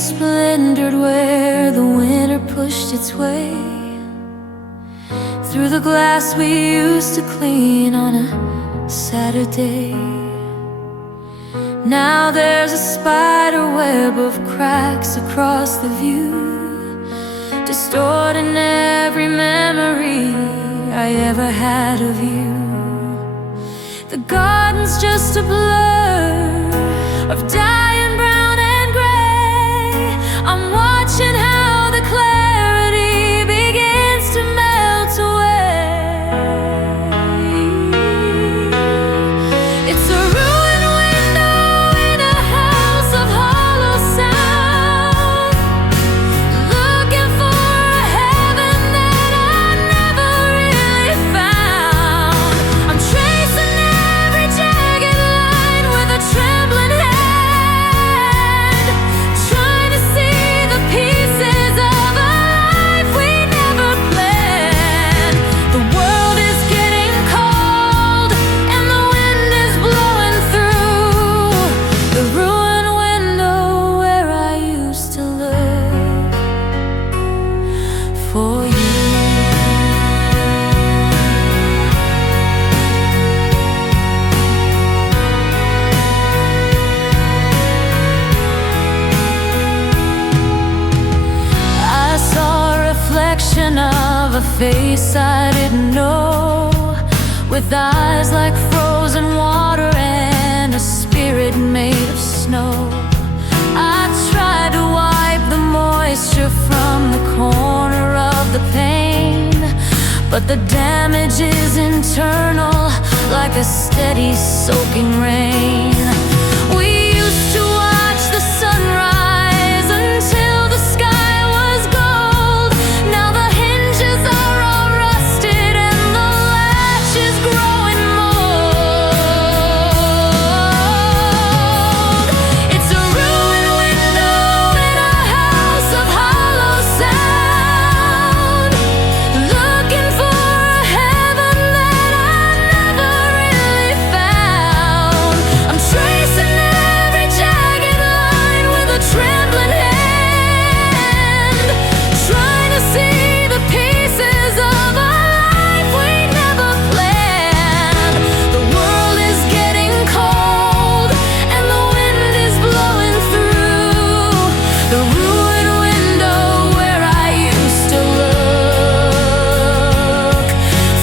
splintered where the winter pushed its way through the glass we used to clean on a Saturday. Now there's a spider web of cracks across the view, distorting every memory I ever had of you. The garden's just a blur of dying brown and gray. I'm watching how the clarity begins to melt away. It's a ruined window in a house of hollow sound, looking for a heaven that I never really found. I'm tracing every jagged line with a trembling hand, trying to see the pieces of a life we never planned. The world is getting cold and the wind is blowing through the ruined window where I used to look for you. I saw a reflection of a face I didn't know, with eyes like frozen water and a spirit made of snow. I tried to wipe the moisture from the corner of the pain, but the damage is internal, like a steady soaking rain. We used to watch the sunrise until the sky was gold. Now the hinges are all rusted and the latch is growing mold. It's a ruined window in a house of hollow sound, looking for a heaven that I never really found. I'm tracing every jagged line with a trembling hand, trying to see the pieces of a life we never planned. The world is getting cold and the wind is blowing through the ruined window where I used to look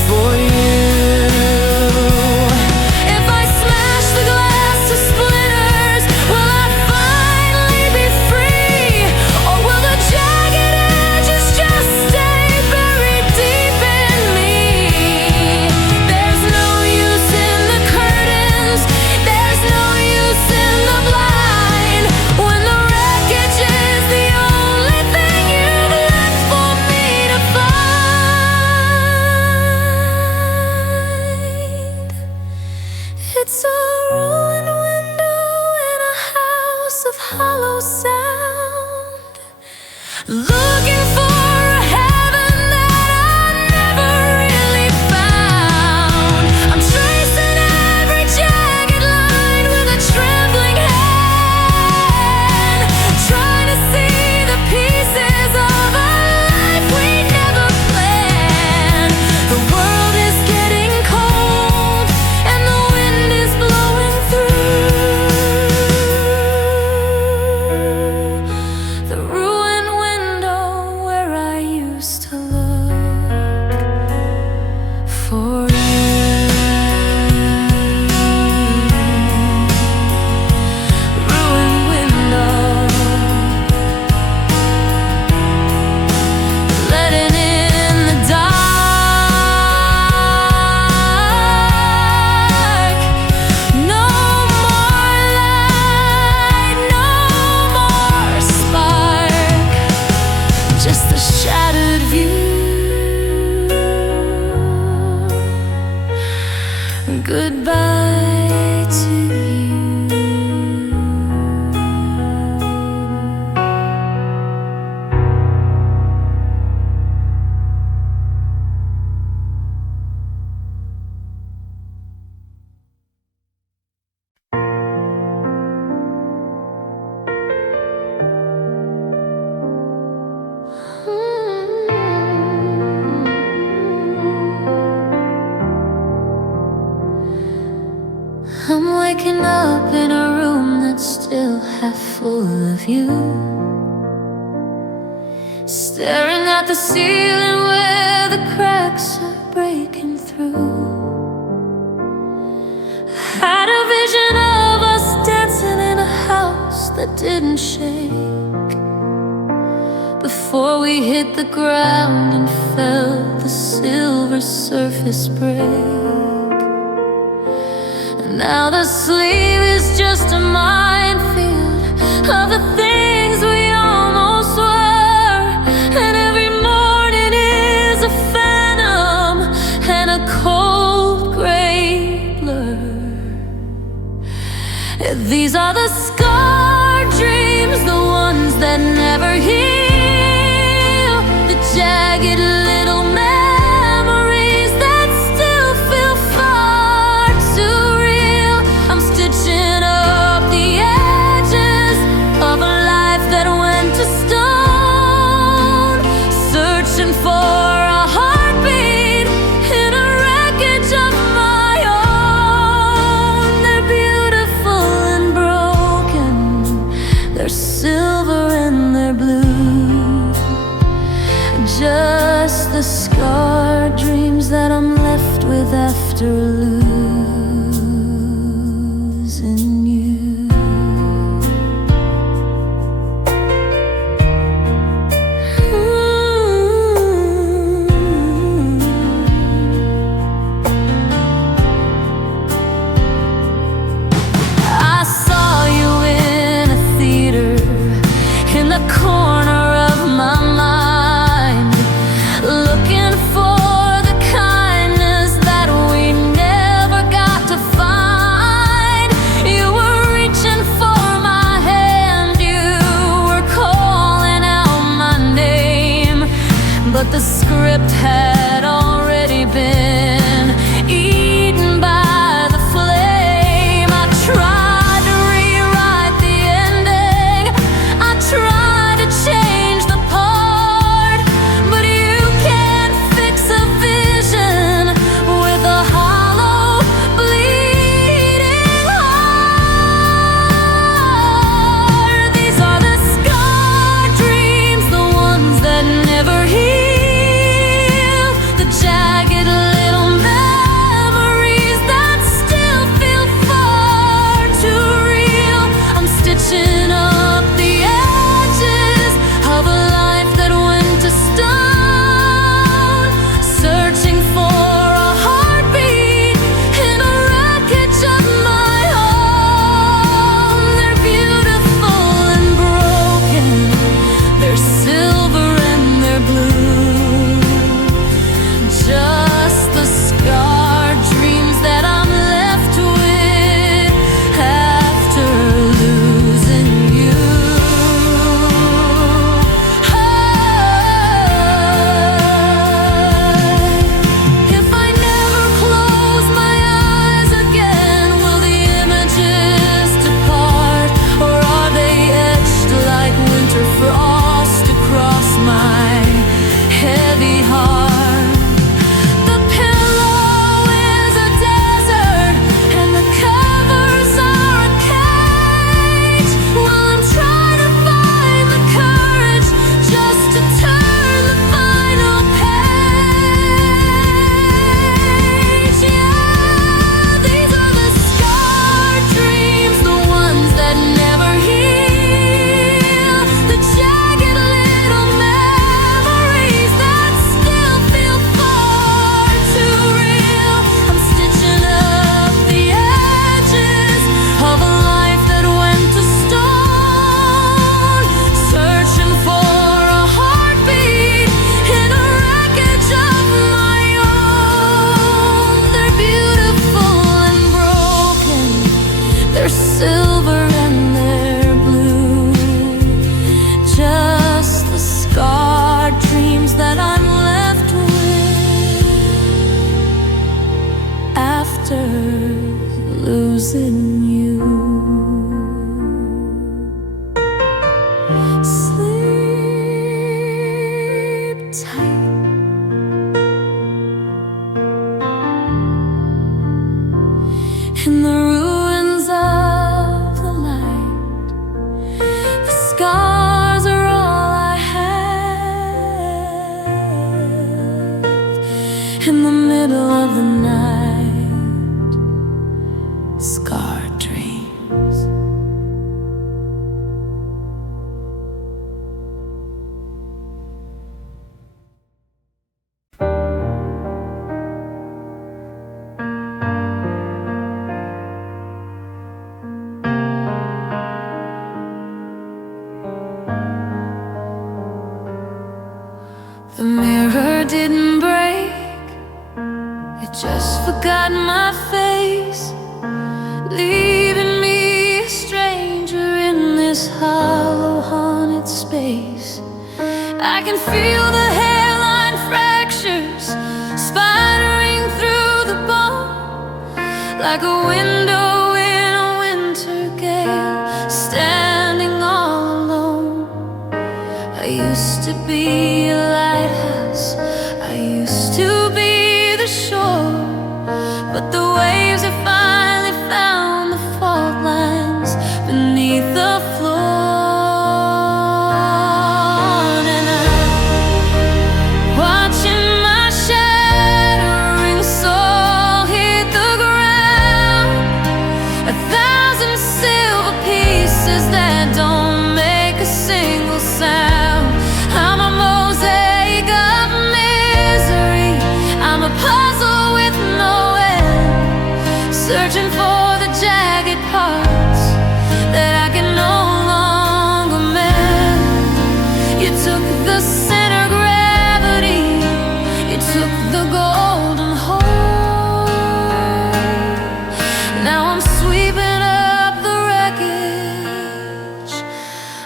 for you. If I smash the glass to splinters, will I finally be free? Or will the jagged edges just stay buried deep in me? There's no use in the curtains, there's no use in the blind, when the wreckage is the only thing you've left for me to find. It's a ruined window in a house of hollow sound, looking for a heaven that I never really found. I'm tracing every jagged line with a trembling hand, trying to see the pieces of a life we never planned. The world is getting cold and the wind is blowing through the ruined window where I used to look for you. Ruined window, letting in the dark. No more light, no more spark, just a shattered view. Goodbye to you. I'm waking up in a room that's still half full of you, staring at the ceiling where the cracks are breaking through. I had a vision of us dancing in a house that didn't shake, before we hit the ground and felt the silver surface break. And now the sleep is just a minefield of the things we almost were, and every morning is a phantom and a cold gray blur. These are the scarred dreams, the ones that never heal, the jagged little memories that still feel far too real. I'm stitching up the edges of a life that went to stone, searching for a heartbeat in a wreckage of my own. They're beautiful and broken, they're silver and they're blue, just the scarred dreams that I'm left with after losing you. I saw you in a theater, in the corner of my mind, looking for the kindness that we never got to find. You were reaching for my hand, you were calling out my name, but the script had already been eaten by the flame. I tried to rewrite the ending, I tried to change the part, but you can't fix a vision with a hollow, bleeding heart. These are the scarred dreams, the ones that never heal, the jagged little memories that still feel far too real. I'm stitching up the edges of a life that went to stone, searching for a heartbeat in a wreckage of my own. They're beautiful and broken, they're silver and they're blue, just the scarred dreams that I'm left with after losing you. If I never close my eyes again, will the images depart, or are they etched like winter frost across my heavy heart? The pillow is a desert and the covers are a cage, while I'm trying to find the courage just to turn the final page. Yeah, these are the scarred dreams, the ones that never heal, the jagged little memories that still feel far too real. I'm stitching up the edges of a life that went to stone, searching for a heartbeat in a wreckage of my own. They're beautiful and broken, they're silver and they're blue, just the scarred dreams that I'm left with after losing you. Sleep tight, in the room leaving me a stranger in this hollow, haunted space. I can feel the hairline fractures spidering through the bone, like a window in a winter gale, standing all alone. I used to be a lighthouse, I used to be the shore, but the waves have finally found the fault lines beneath the floor. And I'm watching my shattering soul hit the ground, 1,000 silver pieces that don't make a single sound. I'm a mosaic of misery, I'm a puzzle with no end, searching for the jagged parts that I can no longer mend. You took the center gravity, you took the golden hole. Now I'm sweeping up the wreckage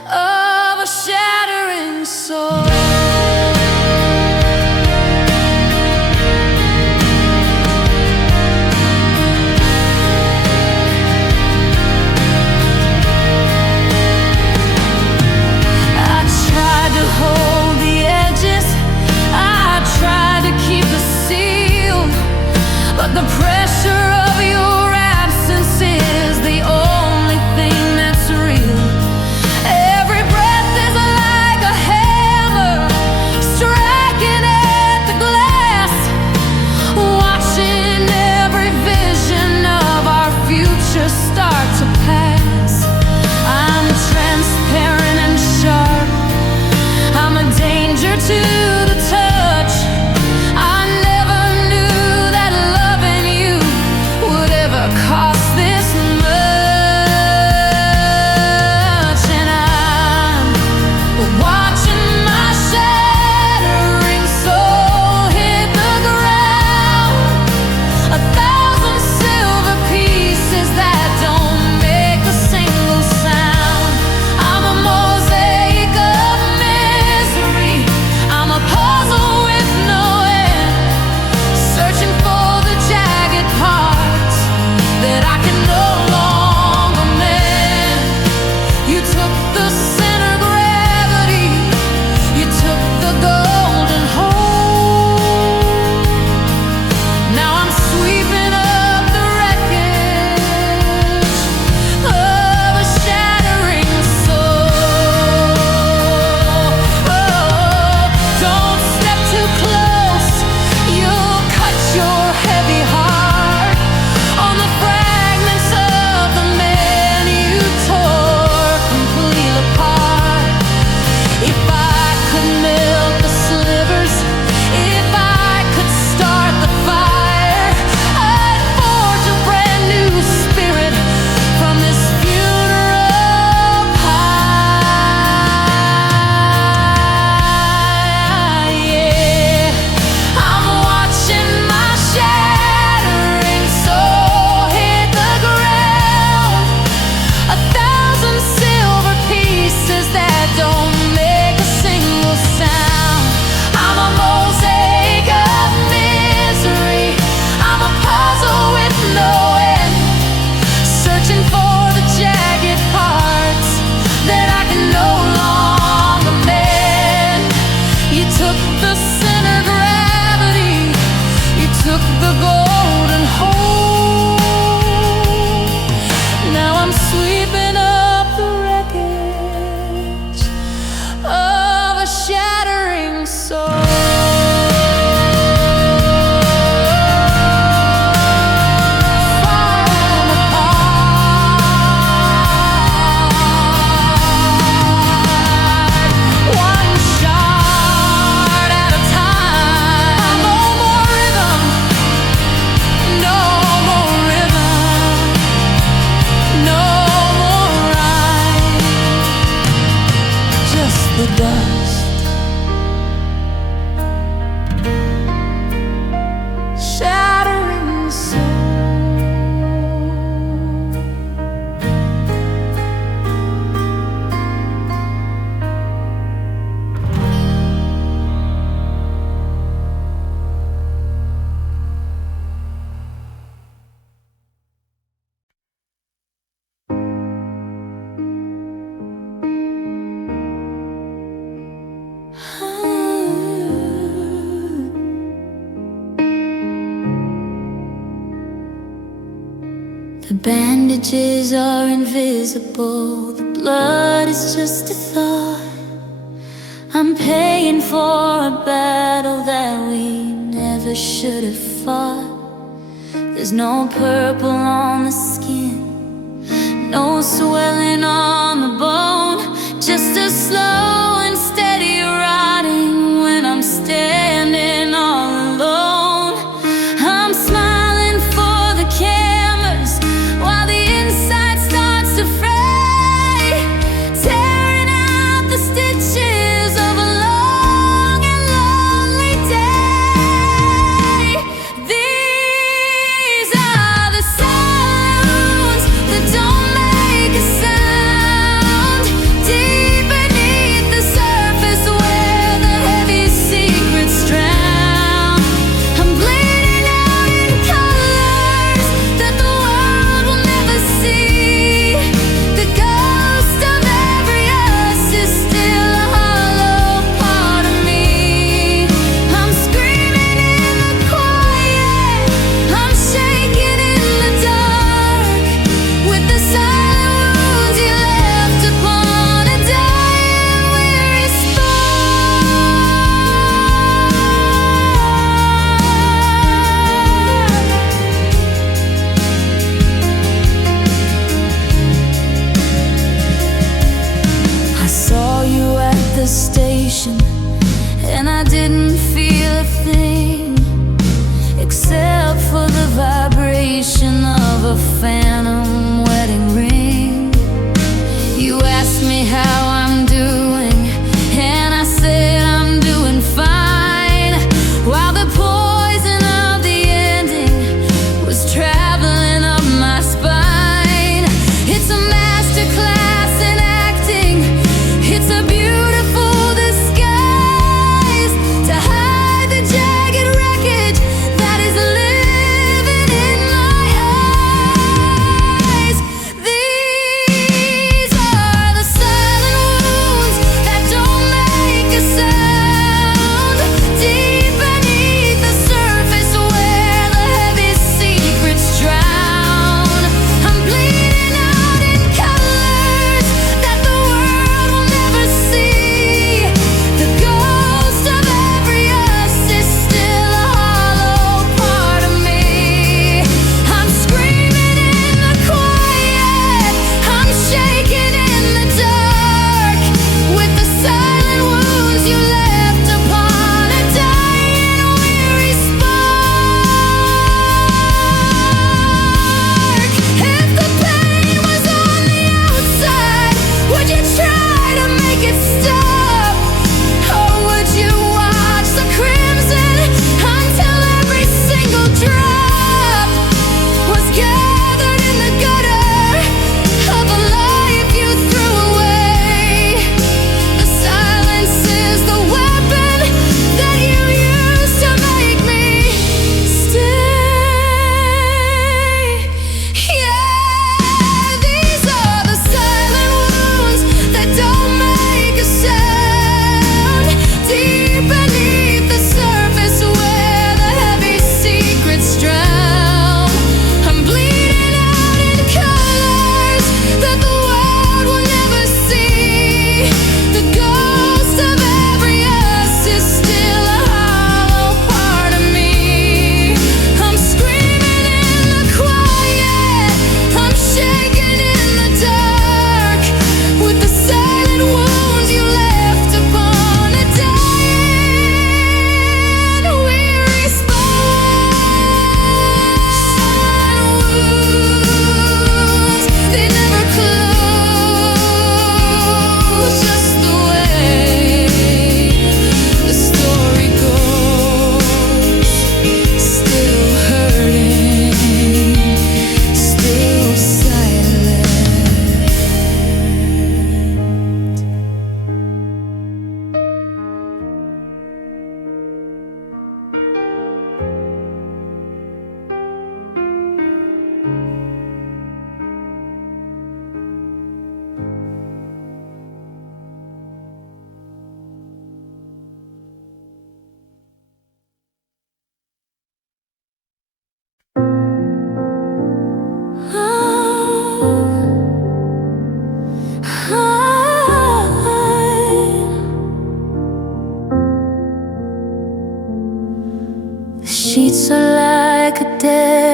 of a shattering soul. The bandages are invisible, the blood is just a thought. I'm paying for a battle that we never should have fought. There's no purple on the skin, no swelling on the bone, just a slow and steady rotting when I'm standing all alone. I'm smiling for the cameras while the inside starts to fray, tearing out the stitches of a long and lonely day. These are the sounds that don't make a sound, deep beneath the surface where the heavy secrets drown. I'm bleeding out in colors that the world will never see. The ghost of every us is still a hollow part of me. I'm screaming in the quiet, I'm shaking in the dark, with the silent wounds you left upon a dying weary spark. I saw you at the station, and I didn't feel a thing, except for the vibration of a phantom wedding ring. You asked me how I'm doing, and I said I'm doing fine, while the poison of the ending was traveling up my spine. It's a masterclass in acting, it's a beautiful disguise to hide the jagged wreckage that is living in my eyes.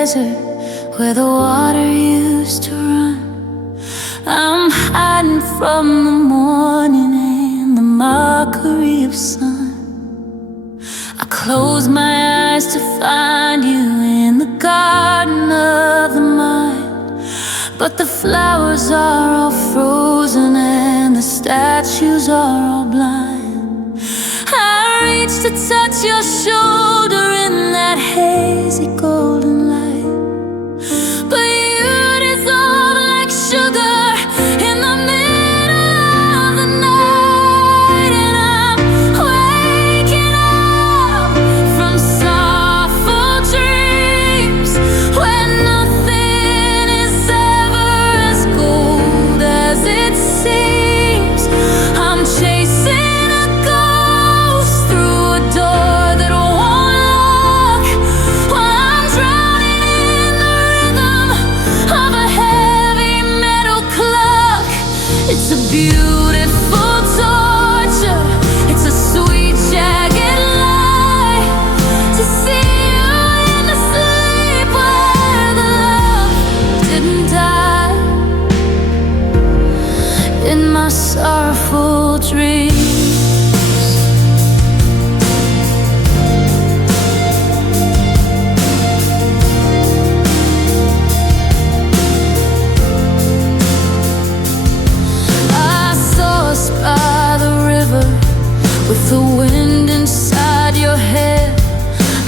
desert where the water used to run. I'm hiding from the morning and the mockery of sun. I close my eyes to find you in the garden of the mind, but the flowers are all frozen and the statues are all blind. I reach to touch your shoulder in that hazy golden light, but you dissolve like sugar in the middle of the night. And I'm waking up from sorrowful dreams where nothing is ever as gold as it seems. I'm chasing a ghost through a door that won't lock, while I'm drowning in the rhythm of a heavy metal clock. It's a beautiful torture, it's a sweet jagged lie to see you in the sleep where the love didn't die. In my sorrowful dreams, I saw us by the river with the wind inside your head.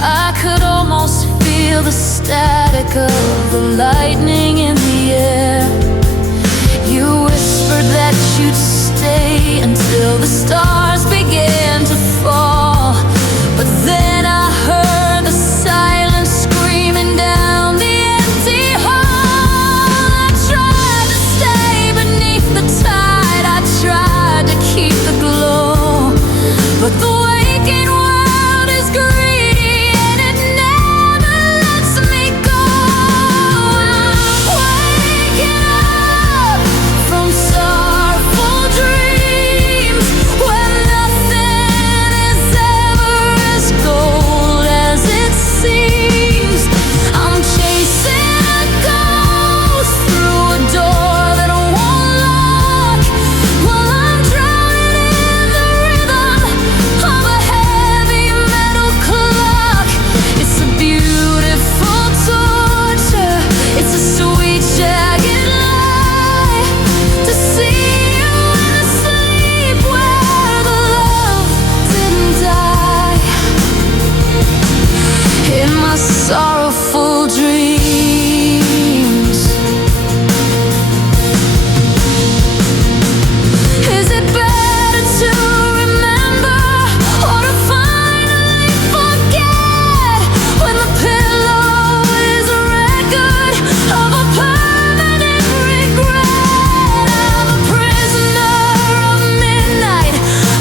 I could almost feel the static of the lightning in the air. You whispered that you'd stay until the stars began to fall, but then I heard the silence screaming down the empty hall. I tried to stay beneath the tide, I tried to keep the glow, but the waking world is greedy and it never lets me go. I'm waking up from sorrowful dreams where nothing is ever as gold as it seems. I'm chasing a ghost through a door that won't lock, while I'm drowning in the rhythm of a heavy metal clock. It's a beautiful torture, it's a sweet jagged lie to see you in a sleep where the love didn't die. In my sorrowful dreams, is it better to remember or to finally forget when the pillow is a record of a permanent regret? I'm a prisoner of midnight,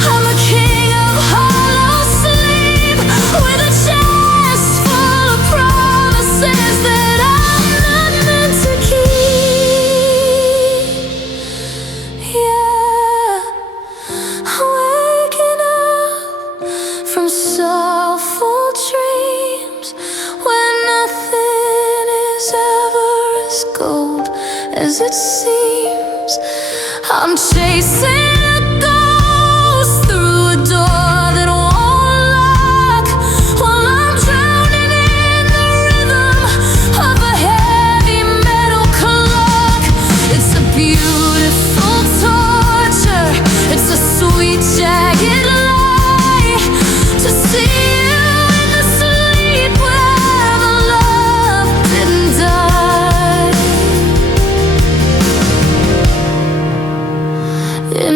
I'm a king of hollow sleep, with a chest full of promises that I'm not meant to keep. Yeah, waking up from soulful dreams where nothing is ever as gold as it seems. I'm chasing a ghost through a door that won't lock, while I'm drowning in the rhythm of a heavy metal clock. It's a beautiful torture, it's a sweet jagged lie to see you in the sleep where the love didn't die. In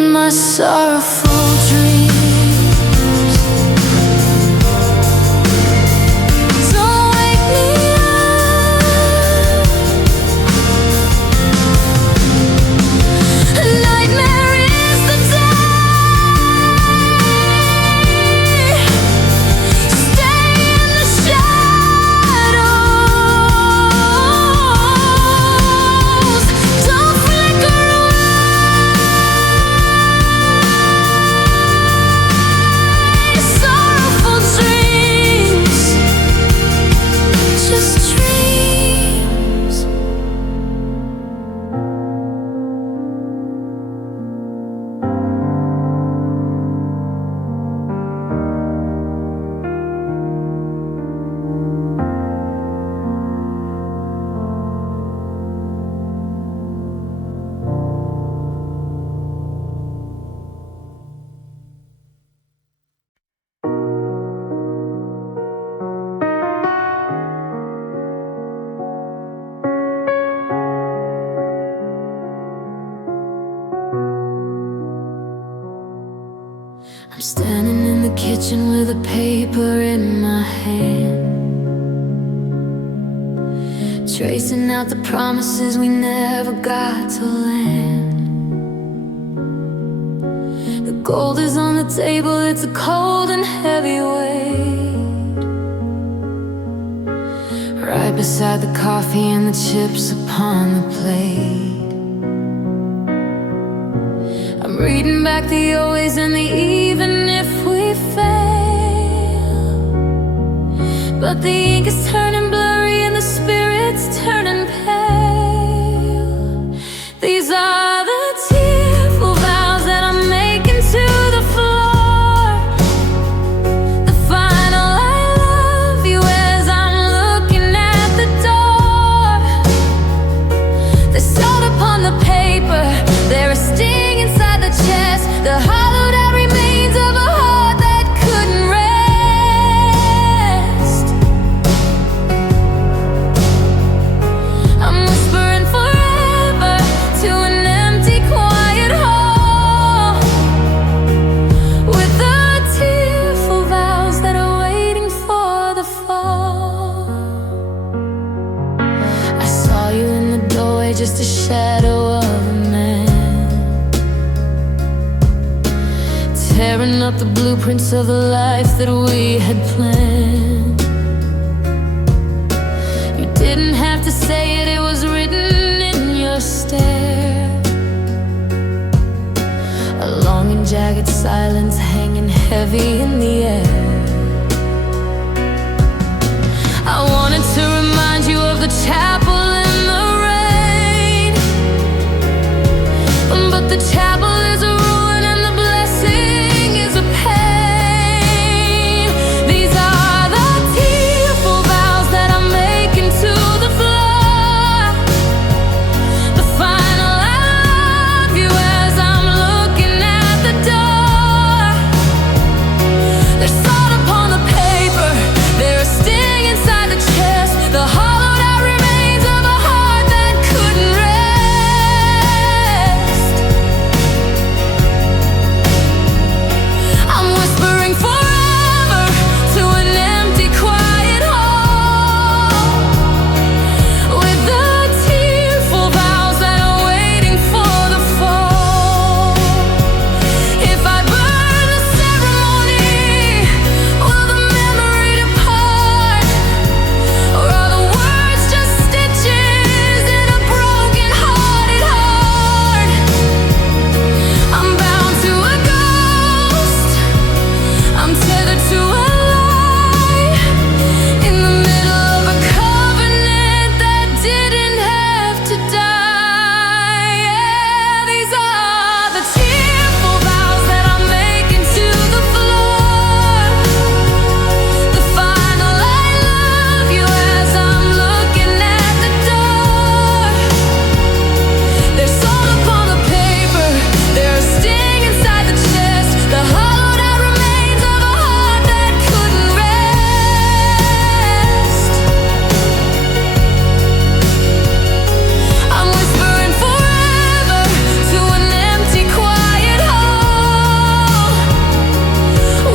standing in the kitchen with a paper in my hand, tracing out the promises we never got to land. The gold is on the table, it's a cold and heavy weight, right beside the coffee and the chips upon the plate. I'm reading back the always and the even if we fail, but the ink is turning blurry and the spirit's turning pale. These are the tearful vows that I'm making to the floor, the final I love you as I'm looking at the door. They're salt upon the paper, they're a sting inside the chest, the hollowed out remains of a heart that couldn't rest. I'm whispering forever to an empty, quiet hall, with the tearful vows that are waiting for the fall. I saw you in the doorway, just a shadow of a man, tearing up the blueprints of the life that we had planned. You didn't have to say it, it was written in your stare. A long and jagged silence hanging heavy in the air. I wanted to remind you of the chapel in the rain, but the chapel is a ruin and the blessing is a pain. These are the tearful vows that I'm making to the floor, the final I love you as I'm looking at the door. There's salt upon the paper, there's a sting inside the chest, the hollowed out remains of a heart that couldn't rest. I'm whispering forever to an empty, quiet hall, with the tearful vows that are waiting for the fall. If I burn the ceremony, will the memory depart, or are the words just stitches in a broken-hearted heart? I'm bound to a ghost, I'm tethered to a lie, in the middle of a covenant that didn't have to die. Yeah, these are the tearful vows that I'm making to the floor, the final I love you as I'm looking at the door. There's salt upon the paper, there's a sting inside the chest, the hollowed out remains of a heart that couldn't rest. I'm whispering forever to an empty, quiet hall,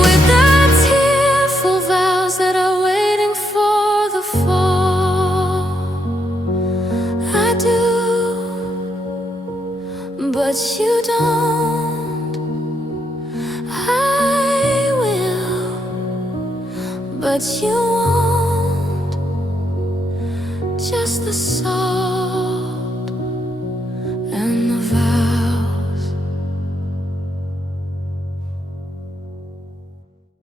with the tearful vows that are waiting for the fall. I do, but you don't. I will, but you won't. Just the salt